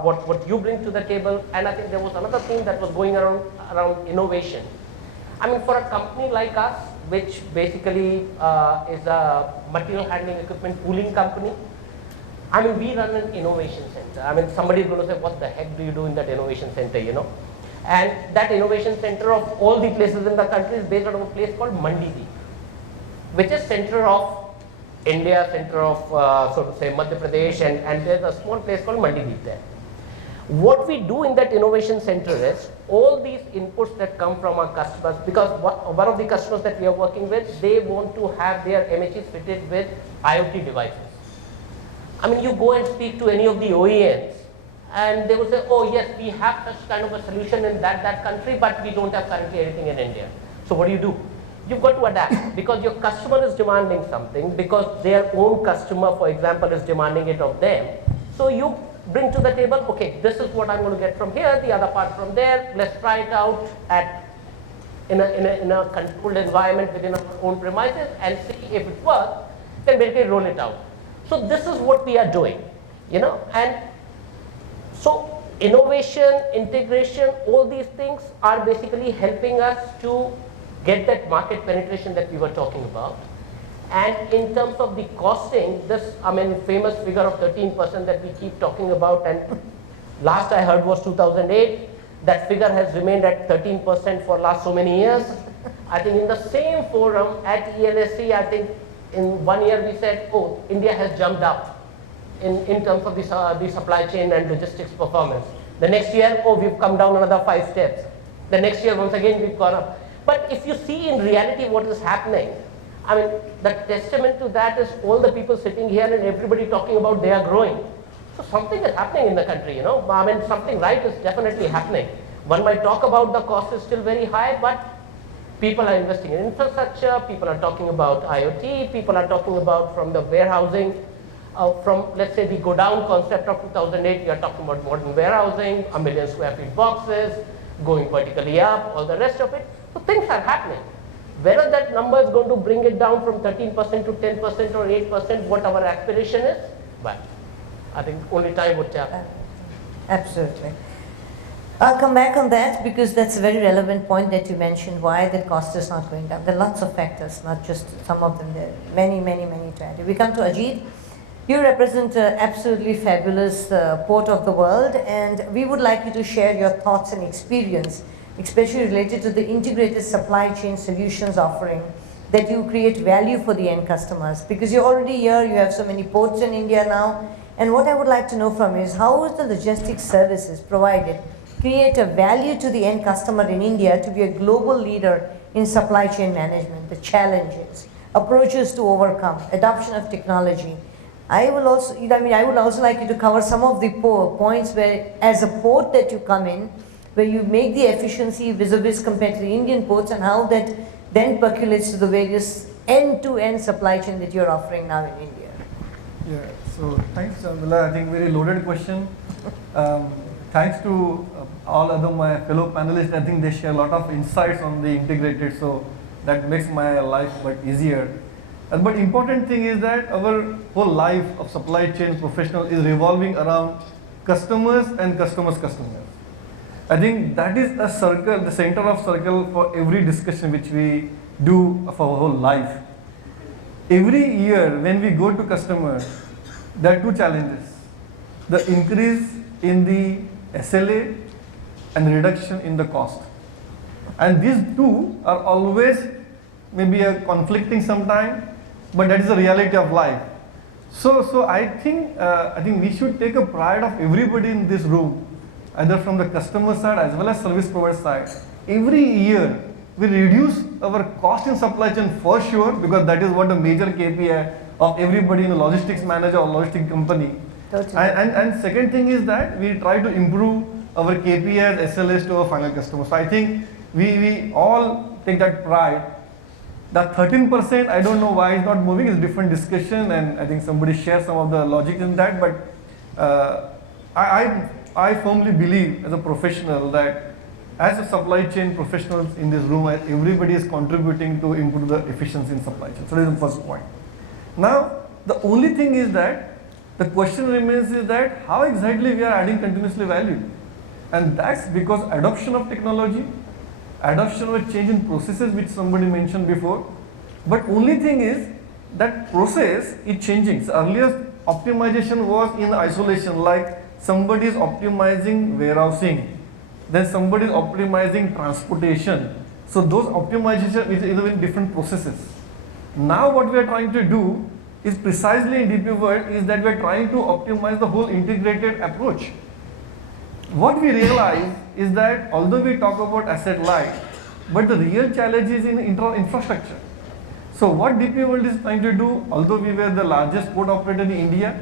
what you bring to the table. And I think there was another thing that was going around innovation. I mean, for a company like us, which basically is a material handling equipment pooling company, I mean, we run an innovation center. I mean, somebody is going to say, what the heck do you do in that innovation center, you know? And that innovation center of all the places in the country is based out of a place called Mandideep, which is center of India, center of, so to say, Madhya Pradesh, and there's a small place called Mandideep there. What we do in that innovation center is, all these inputs that come from our customers, because one of the customers that we are working with, they want to have their MHEs fitted with IoT devices. I mean, you go and speak to any of the OEMs, and they will say, oh yes, we have such kind of a solution in that country, but we don't have currently anything in India. So what do? You've got to adapt because your customer is demanding something, because their own customer, for example, is demanding it of them. So you bring to the table, okay, this is what I'm going to get from here, the other part from there. Let's try it out in a controlled environment within our own premises and see if it works. Then basically roll it out. So this is what we are doing, and so innovation, integration, all these things are basically helping us to get that market penetration that we were talking about. And in terms of the costing, this, famous figure of 13% that we keep talking about, and last I heard was 2008, that figure has remained at 13% for last so many years. I think in the same forum at ELSC, I think in 1 year we said, oh, India has jumped up in terms of the supply chain and logistics performance. The next year, oh, we've come down another 5 steps. The next year, once again, we've gone up. But if you see in reality what is happening, the testament to that is all the people sitting here and everybody talking about they are growing. So something is happening in the country, something right is definitely happening. One might talk about the cost is still very high, but people are investing in infrastructure, people are talking about IoT, people are talking about from the warehousing, from let's say the go down concept of 2008, you are talking about modern warehousing, 1 million square feet boxes, going vertically up, all the rest of it. So things are happening. Whether that number is going to bring it down from 13% to 10% or 8%, what our aspiration is, but I think only time would tell. Absolutely. I'll come back on that because that's a very relevant point that you mentioned, why the cost is not going down. There are lots of factors, not just some of them. There are many, many, many to add. We come to Ajit. You represent an absolutely fabulous port of the world, and we would like you to share your thoughts and experience, especially related to the integrated supply chain solutions offering that you create value for the end customers. Because you're already here, you have so many ports in India now, and what I would like to know from you is how is the logistics services provided create a value to the end customer in India to be a global leader in supply chain management, the challenges, approaches to overcome, adoption of technology. I would also like you to cover some of the points where, as a port that you come in, where you make the efficiency vis-a-vis compared to the Indian ports, and how that then percolates to the various end-to-end supply chain that you're offering now in India. Yeah, so thanks, Mila. I think very loaded question. Thanks to all other my fellow panelists. I think they share a lot of insights on the integrated, so that makes my life much easier. But important thing is that our whole life of supply chain professional is revolving around customers and customers' customers. I think that is a circle, the center of circle for every discussion which we do of our whole life. Every year when we go to customers, there are two challenges. The increase in the SLA and reduction in the cost. And these two are always maybe a conflicting sometime, but that is the reality of life. So I think we should take a pride of everybody in this room, either from the customer side as well as service provider side. Every year we reduce our cost in supply chain for sure, because that is what the major KPI of everybody in the logistics manager or logistics company. Totally. And second thing is that we try to improve our KPIs, SLAs to our final customer. So I think we all take that pride. That 13%, I don't know why it's not moving, it's different discussion, and I think somebody shares some of the logic in that, but I firmly believe as a professional that as a supply chain professionals in this room, everybody is contributing to improve the efficiency in supply chain. So that is the first point. Now, the only thing is that the question remains is that how exactly we are adding continuously value. And that's because adoption of technology, adoption of change in processes which somebody mentioned before. But only thing is that process is changing. So earlier optimization was in isolation, like somebody is optimizing warehousing, then somebody is optimizing transportation. So those optimization is in different processes. Now what we are trying to do is precisely in DP World is that we are trying to optimize the whole integrated approach. What we realize is that although we talk about asset light, but the real challenge is in infrastructure. So what DP World is trying to do, although we were the largest port operator in India,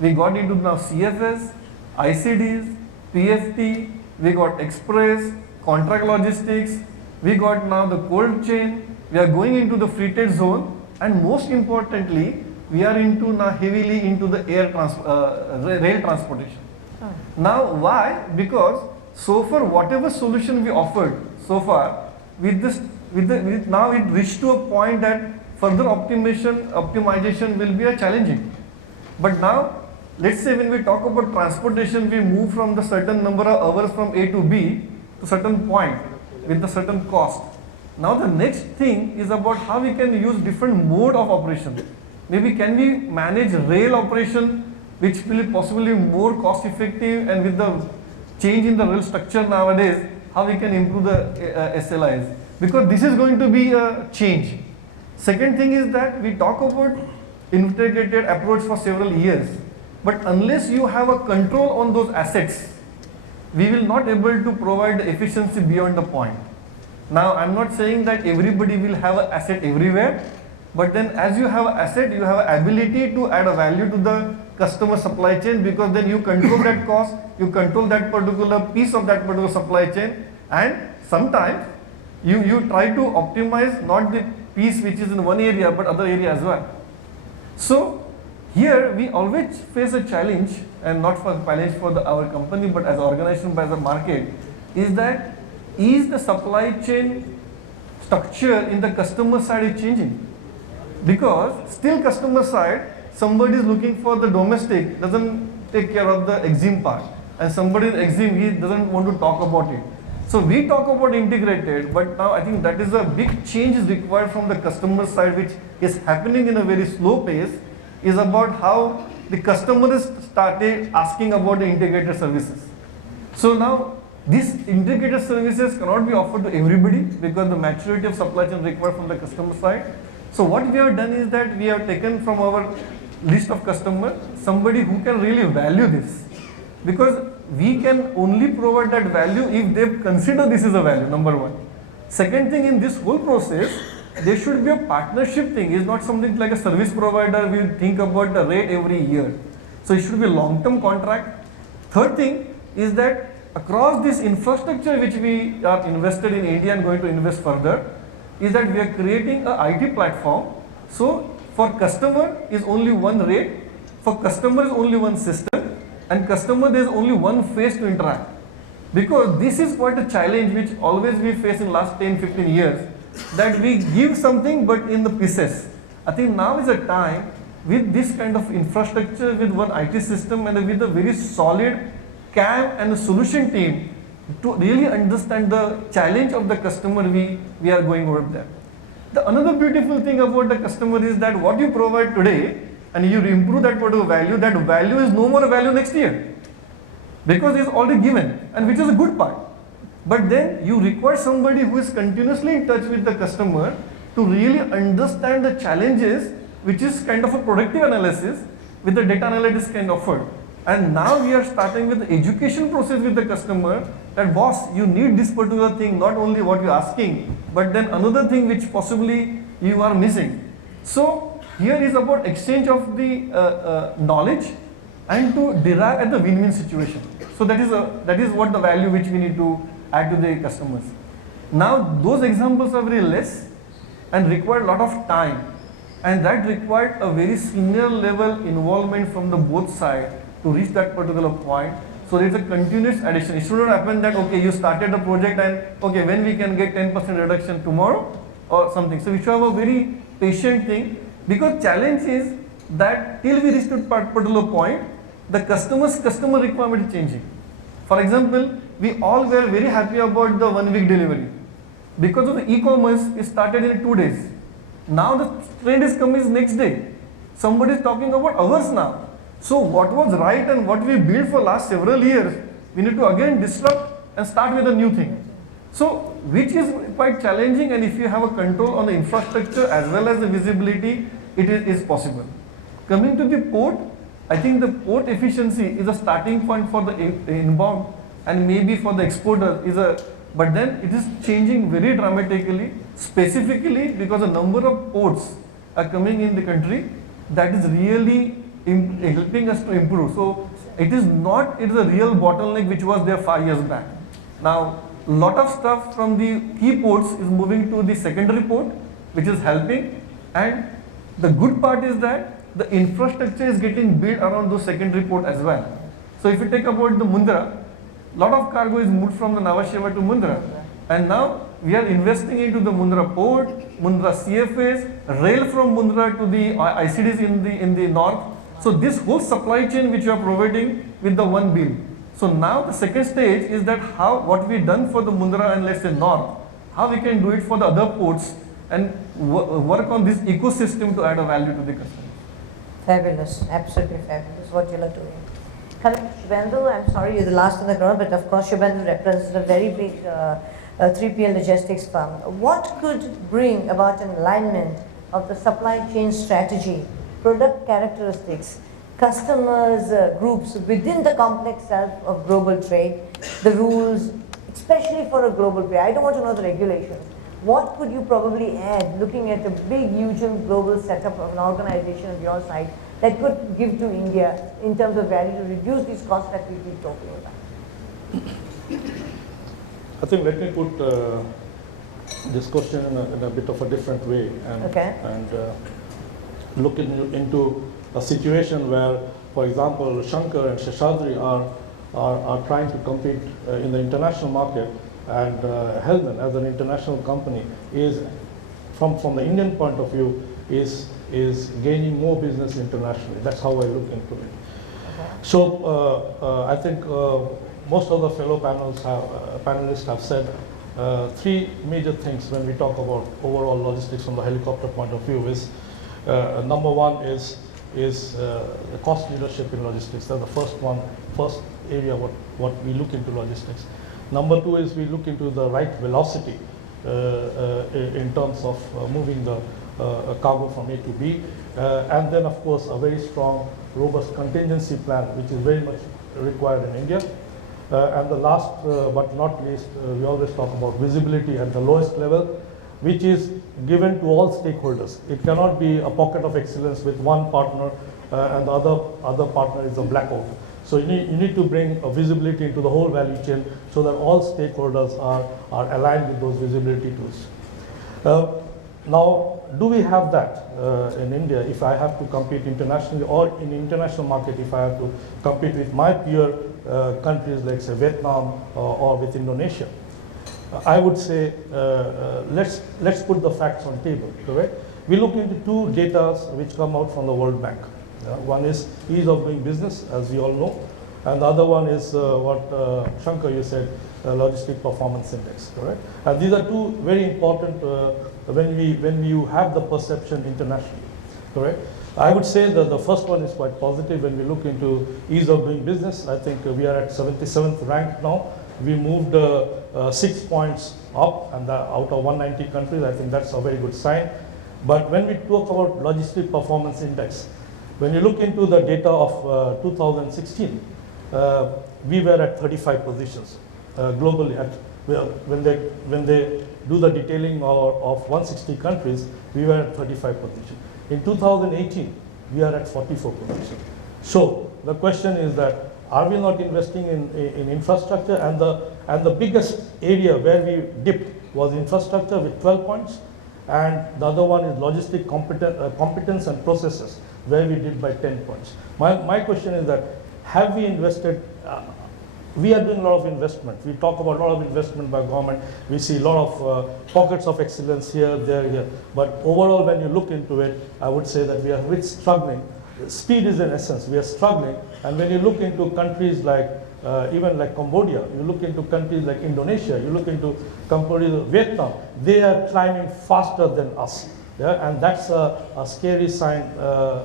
we got into now CFS, ICDs, PFT, we got express, contract logistics, we got now the cold chain, we are going into the free trade zone, and most importantly, we are into now heavily into the rail transportation. Now why? Because so far whatever solution we offered so far, now it reached to a point that further optimization will be a challenging. But now, let's say when we talk about transportation, we move from the certain number of hours from A to B to certain point with a certain cost. Now the next thing is about how we can use different mode of operation. Maybe can we manage rail operation which will be possibly more cost effective, and with the change in the rail structure nowadays, how we can improve the SLIs. Because this is going to be a change. Second thing is that we talk about integrated approach for several years, but unless you have a control on those assets, we will not able to provide the efficiency beyond the point. Now I'm not saying that everybody will have an asset everywhere, but then as you have an asset, you have an ability to add a value to the customer supply chain, because then you control that cost, you control that particular piece of that particular supply chain, and sometimes you try to optimize not the piece which is in one area but other area as well. So here we always face a challenge, and not for challenge for our company but as an organization, by the market, is that the supply chain structure in the customer side is changing. Because still customer side, somebody is looking for the domestic, doesn't take care of the EXIM part, and somebody in EXIM, he doesn't want to talk about it. So we talk about integrated, but now I think that is a big change is required from the customer side, which is happening in a very slow pace, is about how the customers started asking about the integrated services. So now these integrated services cannot be offered to everybody because the maturity of supply chain required from the customer side. So what we have done is that we have taken from our list of customers somebody who can really value this, because we can only provide that value if they consider this is a value, number one. Second thing, in this whole process, there should be a partnership thing. It's not something like a service provider will think about the rate every year. So it should be a long-term contract. Third thing is that across this infrastructure which we are invested in India and going to invest further, is that we are creating a IT platform. So for customer is only one rate, for customer is only one system, and customer there is only one face to interact. Because this is quite a challenge which always we face in last 10-15 years, that we give something but in the pieces. I think now is a time with this kind of infrastructure, with one IT system and with a very solid CAM and a solution team to really understand the challenge of the customer, we are going over there. The another beautiful thing about the customer is that what you provide today and you improve that particular value, that value is no more value next year, because it's already given, and which is a good part. But then you require somebody who is continuously in touch with the customer to really understand the challenges, which is kind of a productive analysis with the data analytics kind of offered. And now we are starting with the education process with the customer, that boss, you need this particular thing, not only what you're asking, but then another thing which possibly you are missing. So here is about exchange of the knowledge and to derive at the win-win situation. So that is what the value which we need to add to the customers. Now those examples are very less and require a lot of time, and that required a very senior level involvement from the both sides to reach that particular point. So there is a continuous addition. It should not happen that okay, you started the project and okay, when we can get 10% reduction tomorrow or something. So we should have a very patient thing, because challenge is that till we reach to particular point, the customer requirement is changing. For example, we all were very happy about the 1 week delivery. Because of the e-commerce, it started in 2 days. Now the trend is coming next day. Somebody is talking about hours now. So what was right and what we built for last several years, we need to again disrupt and start with a new thing. So which is quite challenging, and if you have a control on the infrastructure as well as the visibility, it is possible. Coming to the port, I think the port efficiency is a starting point for the inbound, and maybe for the exporter but then it is changing very dramatically, specifically because the number of ports are coming in the country, that is really helping us to improve. So it is a real bottleneck which was there 5 years back. Now lot of stuff from the key ports is moving to the secondary port, which is helping. And the good part is that the infrastructure is getting built around those secondary port as well. So if you take about the Mundra, lot of cargo is moved from the Nhava Sheva to Mundra. And now we are investing into the Mundra port, Mundra CFAs, rail from Mundra to the ICDs in the north. So this whole supply chain which you are providing with the one bill. So now the second stage is that what we done for the Mundra and let's say north, how we can do it for the other ports and work on this ecosystem to add a value to the customer. Fabulous, absolutely fabulous what you are doing. Coming to Shubhendu, I'm sorry you're the last in the crowd, but of course Shubhendu represents a very big 3PL logistics firm. What could bring about an alignment of the supply chain strategy, product characteristics, customers groups within the complex self of global trade, the rules, especially for a global player? I don't want to know the regulations. What could you probably add looking at a big, huge and global setup of an organization of your side that could give to India in terms of value to reduce these costs that we keep talking about? I think let me put this question in a bit of a different way and look into a situation where, for example, Shankar and Seshadri are trying to compete in the international market, and Hellman as an international company is, from the Indian point of view, is gaining more business internationally. That's how I look into it. So I think most of the fellow panelists have said three major things when we talk about overall logistics from the helicopter point of view. Is number one is the cost leadership in logistics. That's the first area what we look into logistics. Number two is we look into the right velocity in terms of moving the cargo from A to B, and then of course a very strong, robust contingency plan, which is very much required in India. And the last but not least, we always talk about visibility at the lowest level, which is given to all stakeholders. It cannot be a pocket of excellence with one partner and the other partner is a blackout. So you need to bring a visibility into the whole value chain so that all stakeholders are aligned with those visibility tools. Now, do we have that in India if I have to compete internationally, or in the international market if I have to compete with my peer countries like say Vietnam or with Indonesia? I would say let's put the facts on table, correct? We look into two data which come out from the World Bank. One is ease of doing business, as you all know, and the other one is what Shankar you said, logistic performance index, correct? And these are two very important when you have the perception internationally, correct? I would say that the first one is quite positive. When we look into ease of doing business, I think we are at 77th rank now. We moved 6 points up, and out of 190 countries, I think that's a very good sign. But when we talk about logistic performance index, when you look into the data of 2016, we were at 35 positions globally. When they do the detailing of 160 countries, we were at 35 positions. In 2018, we are at 44 positions. So the question is that, are we not investing in infrastructure? And the biggest area where we dipped was infrastructure with 12 points, and the other one is logistic competence and processes, where we did by 10 points. My question is that, have we invested? We are doing a lot of investment. We talk about a lot of investment by government. We see a lot of pockets of excellence here, there, here. But overall, when you look into it, I would say that we are struggling. Speed is in essence. We are struggling. And when you look into countries like, even like Cambodia, you look into countries like Indonesia, you look into countries like Vietnam, they are climbing faster than us. Yeah? And that's a scary sign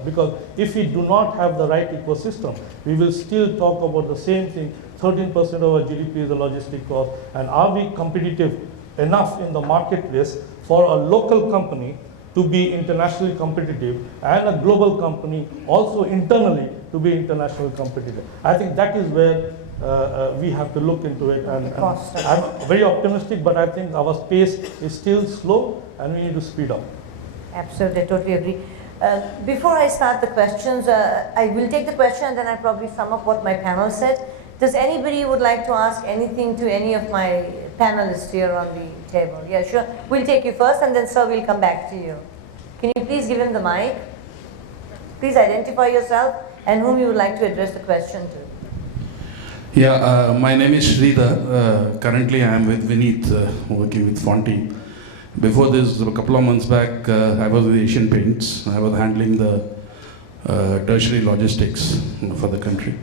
because if we do not have the right ecosystem, we will still talk about the same thing. 13% of our GDP is the logistic cost. And are we competitive enough in the marketplace for a local company to be internationally competitive and a global company also internally to be internationally competitive? I think that is where we have to look into it. And I'm very optimistic, but I think our pace is still slow and we need to speed up. Absolutely, I totally agree. Before I start the questions, I will take the question and then I'll probably sum up what my panel said. Does anybody would like to ask anything to any of my panelists here on the table. Yeah, sure. We'll take you first and then sir, we'll come back to you. Can you please give him the mic? Please identify yourself and whom you would like to address the question to. Yeah, my name is Sridhar. Currently I am with Vineet, working with Fonty. Before this, a couple of months back, I was with Asian Paints. I was handling the tertiary logistics for the country.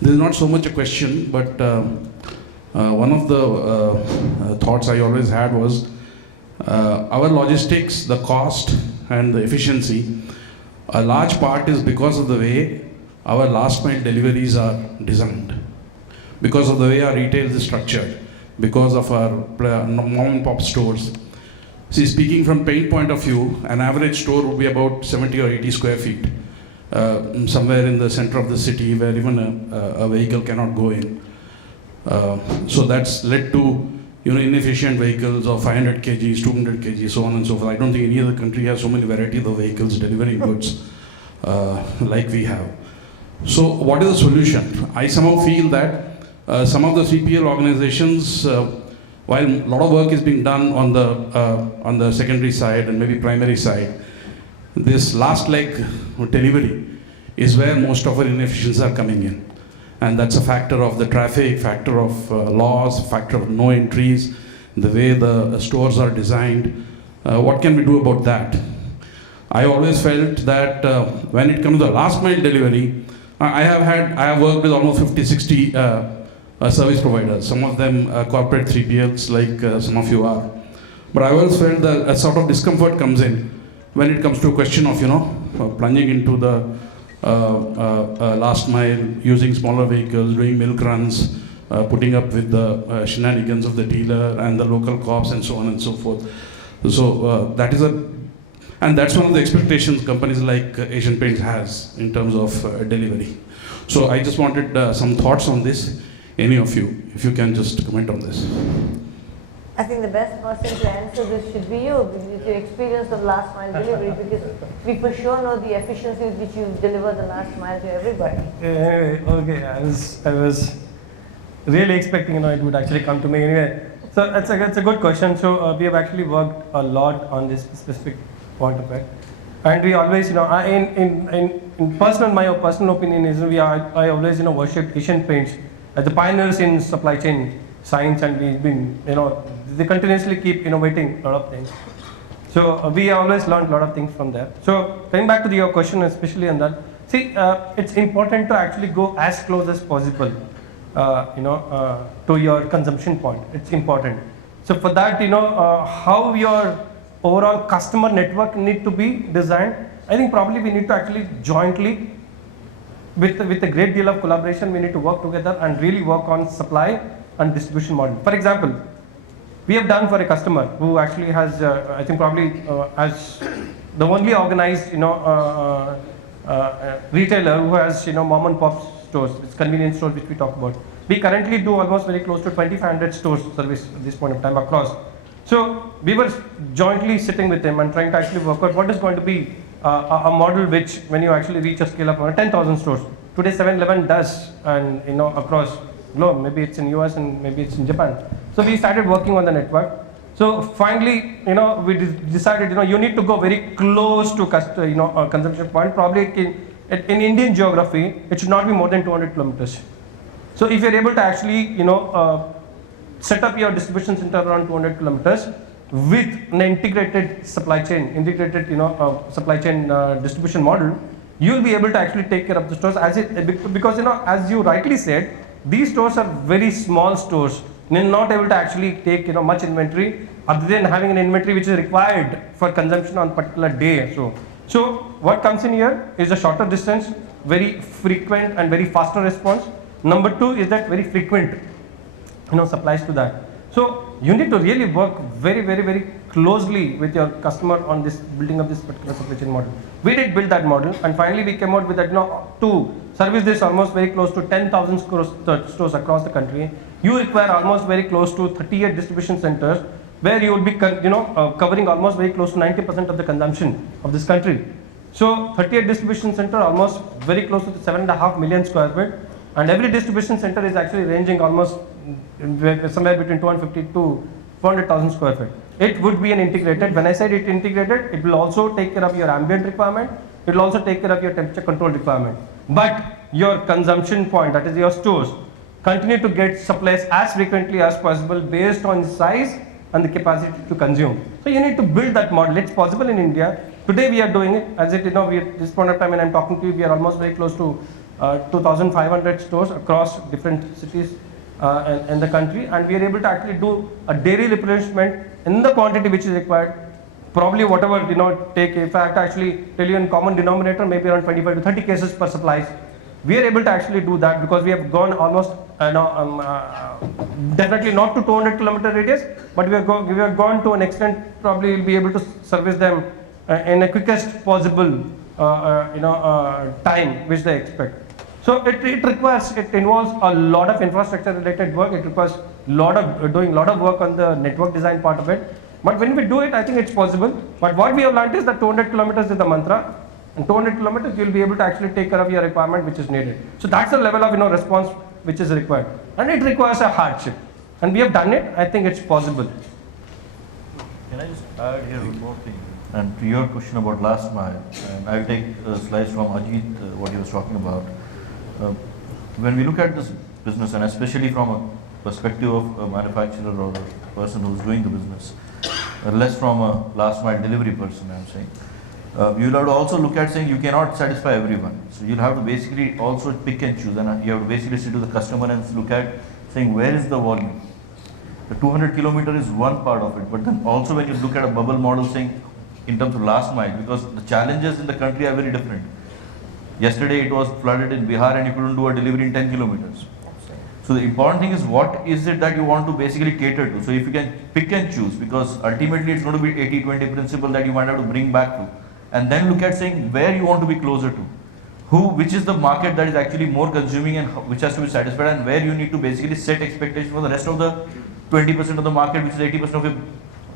This is not so much a question, but one of the thoughts I always had was our logistics, the cost and the efficiency, a large part is because of the way our last mile deliveries are designed, because of the way our retail is structured, because of our mom and pop stores. See, speaking from paint point of view, an average store would be about 70 or 80 square feet, somewhere in the center of the city where even a vehicle cannot go in. So that's led to inefficient vehicles of 500 kgs, 200 kgs, so on and so forth. I don't think any other country has so many varieties of vehicles delivering goods like we have. So what is the solution? I somehow feel that some of the 3PL organizations, while a lot of work is being done on the secondary side and maybe primary side, this last leg delivery is where most of our inefficiencies are coming in. And that's a factor of the traffic, factor of laws, factor of no entries, the way the stores are designed. What can we do about that? I always felt that when it comes to the last mile delivery, I have worked with almost 50, 60 service providers, some of them corporate 3PLs like some of you are. But I always felt that a sort of discomfort comes in when it comes to a question of, plunging into the last mile, using smaller vehicles, doing milk runs, putting up with the shenanigans of the dealer and the local cops and so on and so forth. So that's one of the expectations companies like Asian Paints has in terms of delivery. So I just wanted some thoughts on this. Any of you, if you can just comment on this. I think the best person to answer this should be you, with your experience of last mile delivery, because we for sure know the efficiency with which you deliver the last mile to everybody. Okay, I was really expecting it would actually come to me anyway. So it's a good question. So we have actually worked a lot on this specific point of it, and we always in my personal opinion is I always worship Asian Paints as the pioneers in supply chain science, and we've been they continuously keep innovating a lot of things. So we always learned a lot of things from there. So coming back to your question, especially on that, see, it's important to actually go as close as possible, to your consumption point. It's important. So for that, how your overall customer network need to be designed, I think probably we need to actually jointly, with a great deal of collaboration, we need to work together and really work on supply and distribution model. For example, we have done for a customer who actually has, I think probably as the only organized, retailer who has, mom and pop stores, it's convenience stores which we talk about. We currently do almost very close to 2,500 stores service at this point of time across. So we were jointly sitting with them and trying to actually work out what is going to be a model which, when you actually reach a scale of 10,000 stores, today 7-Eleven does, and across globe, maybe it's in US and maybe it's in Japan. So we started working on the network. So finally, we decided, you need to go very close to consumption point. Probably in Indian geography, it should not be more than 200 kilometers. So if you're able to actually, set up your distribution center around 200 kilometers with an integrated supply chain, supply chain distribution model, you'll be able to actually take care of the stores because as you rightly said, these stores are very small stores. They're not able to actually take much inventory other than having an inventory which is required for consumption on particular day. So what comes in here is a shorter distance, very frequent and very faster response. Number two is that very frequent supplies to that. So you need to really work very, very, very closely with your customer on this building of this particular supply chain model. We did build that model, and finally we came out with that, to service this almost very close to 10,000 stores across the country. You require almost very close to 38 distribution centers, where you would be covering almost very close to 90% of the consumption of this country. So 38 distribution center, almost very close to 7.5 million square feet. And every distribution center is actually ranging almost somewhere between 250 to 400,000 square feet. It would be an integrated. When I said it integrated, it will also take care of your ambient requirement. It will also take care of your temperature control requirement. But your consumption point, that is your stores, continue to get supplies as frequently as possible based on size and the capacity to consume. So you need to build that model. It's possible in India. Today we are doing it. As it, we at this point of time when I'm talking to you, we are almost very close to 2,500 stores across different cities in the country, and we are able to actually do a daily replenishment in the quantity which is required. Probably whatever take. If I have to actually tell you in common denominator, maybe around 25 to 30 cases per supplies. We are able to actually do that because we have gone almost, definitely not to 200 kilometer radius, but we have gone to an extent probably we'll be able to service them in a quickest possible, time which they expect. So it involves a lot of infrastructure related work. It requires doing a lot of work on the network design part of it. But when we do it, I think it's possible. But what we have learned is that 200 kilometers is the mantra. And 200 kilometers, you'll be able to actually take care of your requirement which is needed. So that's the level of response which is required. And it requires a hardship. And we have done it. I think it's possible. Can I just add here one more thing? And to your question about last mile, and I'll take slides from Ajit, what he was talking about. When we look at this business, and especially from a perspective of a manufacturer or a person who's doing the business, less from a last mile delivery person, I'm saying. You'll have to also look at saying you cannot satisfy everyone. So you'll have to basically also pick and choose, and you have to basically sit to the customer and look at saying where is the volume. The 200 kilometer is one part of it, but then also when you look at a bubble model saying in terms of last mile, because the challenges in the country are very different. Yesterday it was flooded in Bihar and you couldn't do a delivery in 10 kilometers. So the important thing is what is it that you want to basically cater to. So if you can pick and choose, because ultimately it's going to be 80-20 principle that you might have to bring back to. And then look at saying where you want to be closer to, which is the market that is actually more consuming and which has to be satisfied, and where you need to basically set expectations for the rest of the 20% of the market, which is 80% of your,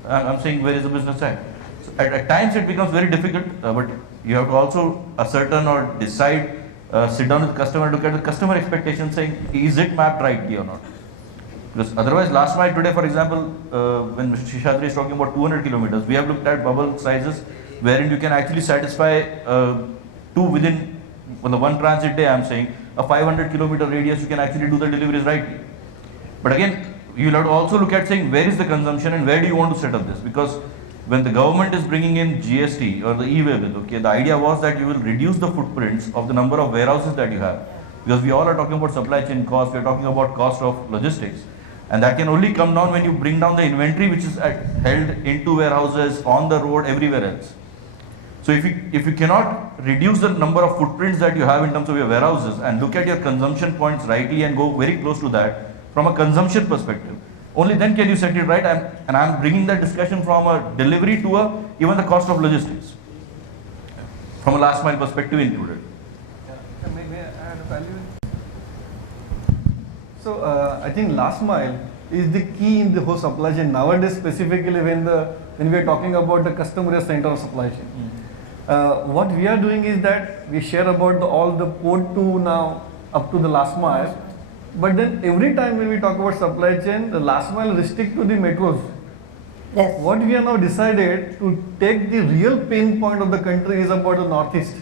I'm saying where is the business at. So at times it becomes very difficult, but you have to also ascertain or decide, sit down with the customer and look at the customer expectations saying, is it mapped rightly or not? Because otherwise last mile today, for example, when Mr. Shishadri is talking about 200 kilometers, we have looked at bubble sizes wherein you can actually satisfy two within on the one transit day. I'm saying a 500 kilometer radius, you can actually do the deliveries rightly. But again, you'll have to also look at saying where is the consumption and where do you want to set up this, because when the government is bringing in GST or the e-way bill, okay, the idea was that you will reduce the footprints of the number of warehouses that you have, because we all are talking about supply chain cost, we are talking about cost of logistics, and that can only come down when you bring down the inventory which is held into warehouses, on the road, everywhere else. So if you cannot reduce the number of footprints that you have in terms of your warehouses and look at your consumption points rightly and go very close to that from a consumption perspective, only then can you set it right. And I'm bringing that discussion from a delivery to even the cost of logistics, from a last mile perspective included. May I add value? So I think last mile is the key in the whole supply chain nowadays, specifically when we are talking about the customer center of supply chain. What we are doing is that we share about all the port to now up to the last mile, but then every time when we talk about supply chain, the last mile restrict to the metros. Yes. What we have now decided to take the real pain point of the country is about the northeast,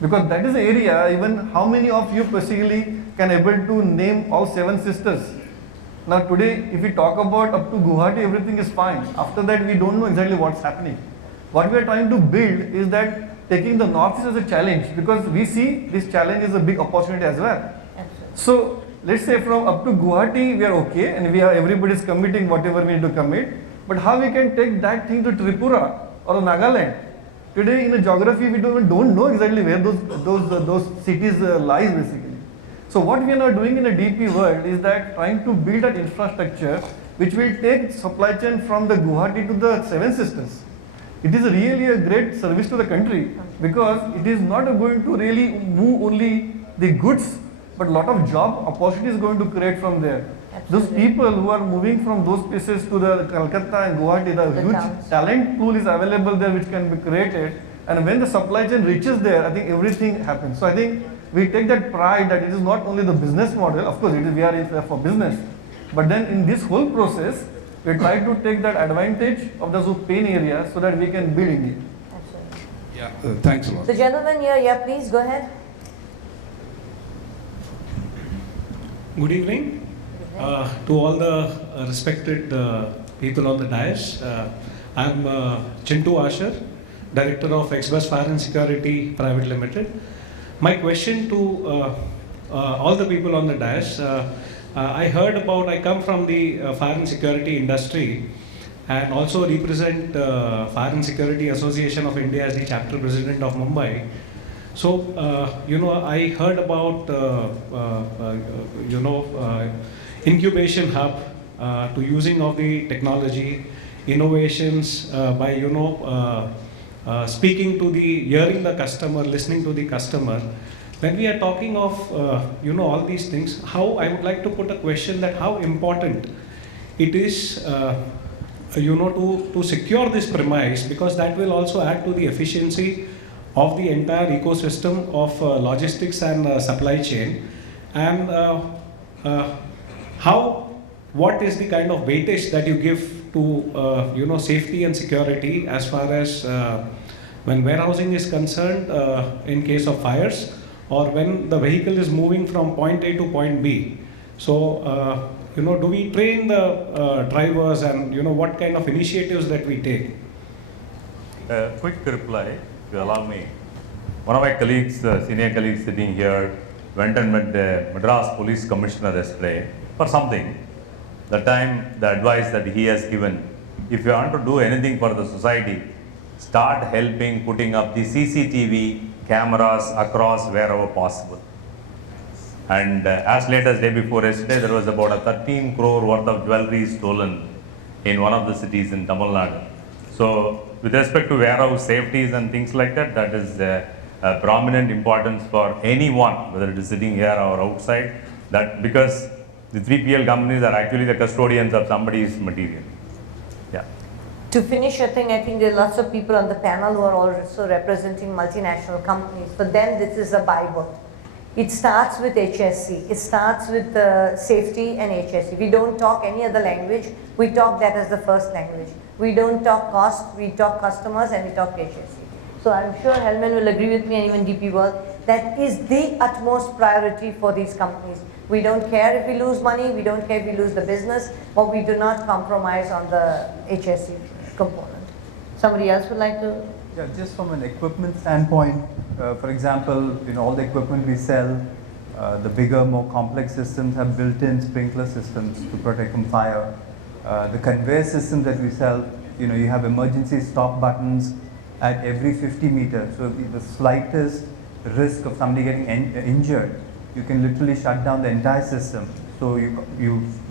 because that is the area. Even how many of you basically can able to name all 7 sisters? Now today, if we talk about up to Guwahati, everything is fine. After that, we don't know exactly what's happening. What we are trying to build is that taking the northeast as a challenge, because we see this challenge is a big opportunity as well. So let's say from up to Guwahati we are okay, and everybody is committing whatever we need to commit. But how we can take that thing to Tripura or Nagaland? Today in the geography we don't know exactly where those cities lies basically. So what we are now doing in the DP world is that trying to build an infrastructure which will take supply chain from the Guwahati to the 7 sisters. It is really a great service to the country, because it is not going to really move only the goods, but a lot of job opportunities is going to create from there. Those people who are moving from those places to the Calcutta and Guwahati, the huge talent pool is available there which can be created, and when the supply chain reaches there, I think everything happens. So I think we take that pride that it is not only the business model, of course it is, we are here for business, but then in this whole process, we try to take that advantage of those pain areas so that we can build India. Absolutely. Yeah, thanks a lot. The gentleman here, yeah, please go ahead. Good evening to all the respected people on the dais. I'm Chintu Asher, Director of XBus Fire and Security Private Limited. My question to all the people on the dais, I come from the fire and security industry and also represent Fire and Security Association of India as the chapter president of Mumbai. So, I heard about, incubation hub to using of the technology, innovations by, speaking to hearing the customer, listening to the customer. When we are talking of, all these things, I would like to put a question that how important it is, to secure this premise, because that will also add to the efficiency of the entire ecosystem of logistics and supply chain, and what is the kind of weightage that you give to safety and security as far as when warehousing is concerned in case of fires, or when the vehicle is moving from point A to point B. So do we train the drivers, and what kind of initiatives that we take? Quick reply, if you allow me. One of my colleagues, senior colleagues sitting here, went and met the Madras Police Commissioner yesterday for something. The time, the advice that he has given, if you want to do anything for the society, start helping putting up the CCTV cameras across wherever possible. And as late as day before yesterday, there was about a 13 crore worth of jewelry stolen in one of the cities in Tamil Nadu. So with respect to warehouse safeties and things like that, that is a prominent importance for anyone, whether it is sitting here or outside, that because the 3PL companies are actually the custodians of somebody's material. Yeah. To finish, I think there are lots of people on the panel who are also representing multinational companies. For them, this is a Bible. It starts with HSC. It starts with safety and HSC. We don't talk any other language. We talk that as the first language. We don't talk cost. We talk customers, and we talk HSC. So I'm sure Helman will agree with me, and even DP World, that is the utmost priority for these companies. We don't care if we lose money. We don't care if we lose the business, but we do not compromise on the HSC component. Somebody else would like to? Yeah, just from an equipment standpoint, for example, all the equipment we sell, the bigger, more complex systems have built-in sprinkler systems to protect from fire. The conveyor systems that we sell, you have emergency stop buttons at every 50 meters. So the slightest risk of somebody getting injured, you can literally shut down the entire system. So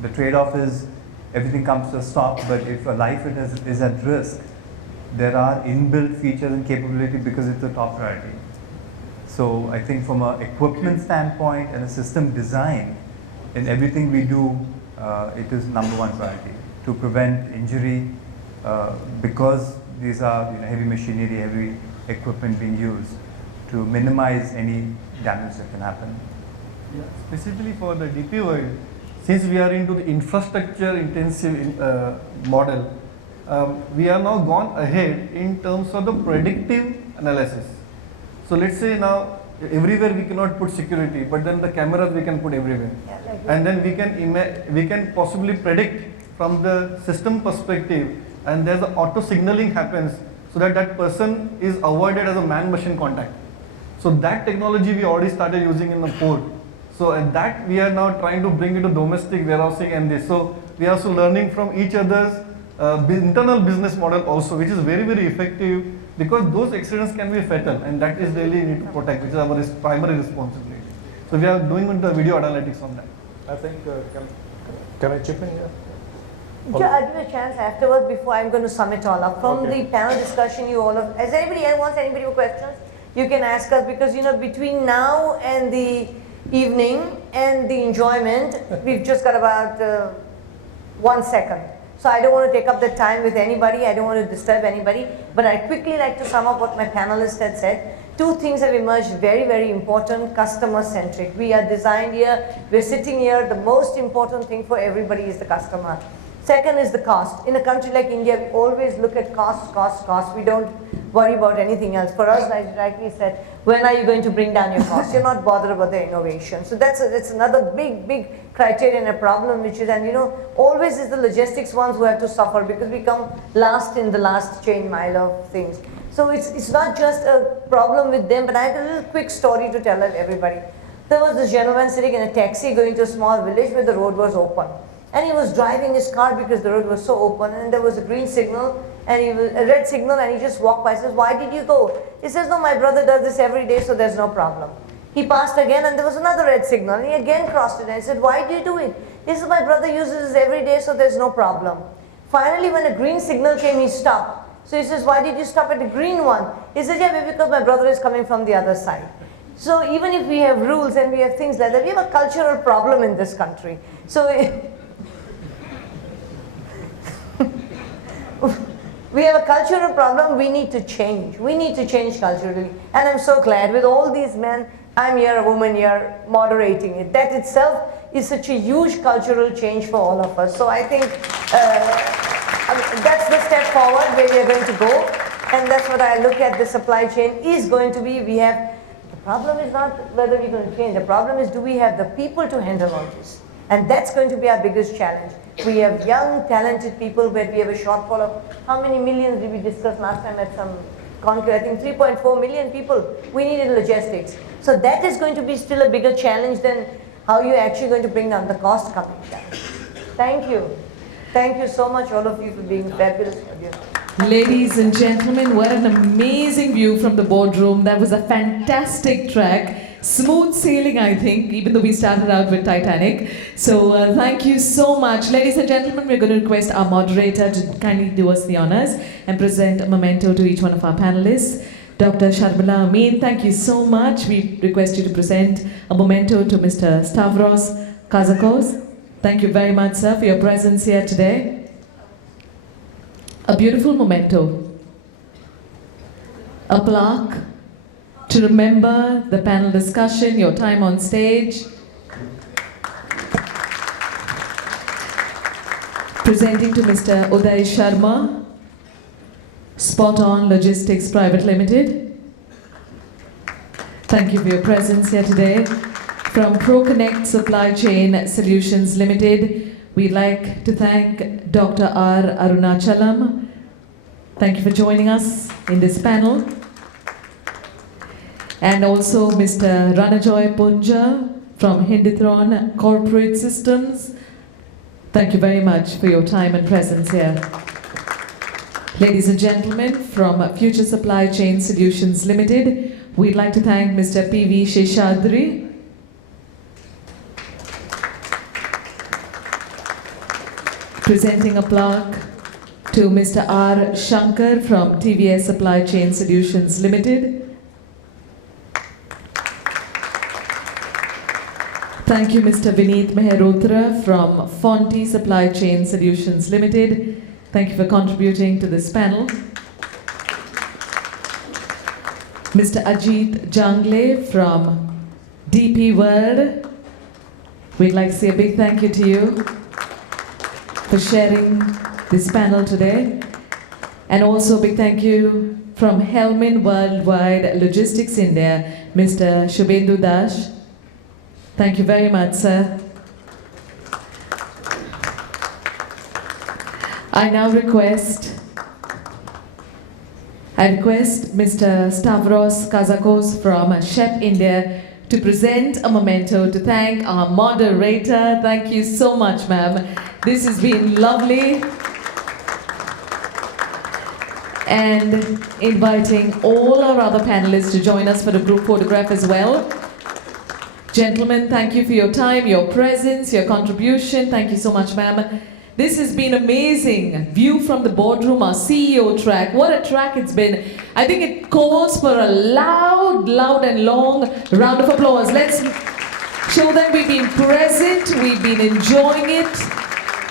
the trade-off is everything comes to a stop, but if a life is at risk, there are inbuilt features and capability because it's a top priority. So I think from an equipment standpoint and a system design, in everything we do, it is #1 priority to prevent injury because these are heavy machinery, heavy equipment being used, to minimize any damage that can happen. Yeah, specifically for the DP World, since we are into the infrastructure intensive model, we are now gone ahead in terms of the predictive analysis. So let's say now everywhere we cannot put security, but then the cameras we can put everywhere. Yeah, like And then we can possibly predict from the system perspective, and there's an auto signaling happens so that that person is avoided as a man-machine contact. So that technology we already started using in the port. So and that we are now trying to bring into domestic warehousing and this. So we are also learning from each other's internal business model also, which is very, very effective, because those accidents can be fatal, and that is really need to protect, which is our primary responsibility. So we are doing the video analytics on that. I think, can I chip in here? I'll give you a chance afterwards before I'm going to sum it all up. From the panel discussion, you all have, has anybody else wants anybody with questions? You can ask us, because between now and the evening and the enjoyment, we've just got about 1 second. So I don't want to take up the time with anybody, I don't want to disturb anybody, but I'd quickly like to sum up what my panelists had said. two things have emerged very, very important: customer-centric. We are designed here, we're sitting here, the most important thing for everybody is the customer. Second is the cost. In a country like India, we always look at cost, cost, cost. We don't worry about anything else. For us, like rightly said, when are you going to bring down your cost? You're not bothered about the innovation. So that's another big criterion, a problem, which is, and you know, always is the logistics ones who have to suffer because we come last in the last chain mile of things. So it's not just a problem with them, but I have a little quick story to tell everybody. There was this gentleman sitting in a taxi going to a small village where the road was open. And he was driving his car because the road was so open, and there was a green signal and a red signal, and he just walked by and says, "Why did you go?" He says, "No, my brother does this every day, so there's no problem." He passed again and there was another red signal, and he again crossed it, and he said, "Why do you do it?" He said, "My brother uses this every day, so there's no problem." Finally, when a green signal came, he stopped. So he says, "Why did you stop at the green one?" He says, "Yeah, because my brother is coming from the other side." So even if we have rules and we have things like that, we have a cultural problem in this country. So we have a cultural problem we need to change. We need to change culturally. And I'm so glad with all these men, I'm here, a woman here, moderating it. That itself is such a huge cultural change for all of us. So I think that's the step forward where we are going to go. And that's what I look at the supply chain is going to be. The problem is not whether we're going to change. The problem is, do we have the people to handle all this? And that's going to be our biggest challenge. We have young, talented people, but we have a shortfall of how many millions did we discuss last time at some conclave? I think 3.4 million people we need in logistics. So that is going to be still a bigger challenge than how you're actually going to bring down the cost coming down. Thank you. Thank you so much, all of you, for being fabulous. Ladies and gentlemen, what an amazing view from the boardroom. That was a fantastic track. Smooth sailing, I think, even though we started out with Titanic. So thank you so much. Ladies and gentlemen, we're going to request our moderator to kindly do us the honors and present a memento to each one of our panelists. Dr. Sharmila Amin, thank you so much. We request you to present a memento to Mr. Stavros Kazakos. Thank you very much, sir, for your presence here today. A beautiful memento. A plaque to remember the panel discussion, your time on stage. Presenting to Mr. Uday Sharma, Spot On Logistics Private Limited. Thank you for your presence here today. From ProConnect Supply Chain Solutions Limited, we'd like to thank Dr. R. Arunachalam. Thank you for joining us in this panel. And also Mr. Ranajoy Punja from Hindithron Corporate Systems. Thank you very much for your time and presence here. Ladies and gentlemen, from Future Supply Chain Solutions Limited, we'd like to thank Mr. P.V. Sheshadri. Presenting a plaque to Mr. R. Shankar from TVS Supply Chain Solutions Limited. Thank you, Mr. Vineet Mehrotra from Fonte Supply Chain Solutions Limited. Thank you for contributing to this panel. Mr. Ajit Jangle from DP World. We'd like to say a big thank you to you for sharing this panel today. And also a big thank you from Hellman Worldwide Logistics India, Mr. Shubhendu Dash. Thank you very much, sir. I now request Mr. Stavros Kazakos from Shep India to present a memento to thank our moderator. Thank you so much, ma'am. This has been lovely. And inviting all our other panelists to join us for the group photograph as well. Gentlemen, thank you for your time, your presence, your contribution. Thank you so much, ma'am. This has been amazing. View from the boardroom, our CEO track. What a track it's been. I think it calls for a loud and long round of applause. Let's show them we've been present, we've been enjoying it,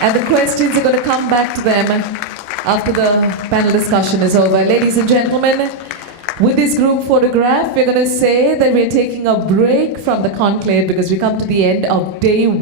and the questions are going to come back to them after the panel discussion is over. Ladies and gentlemen, With this group photograph, we're going to say that we're taking a break from the conclave because we come to the end of day 1.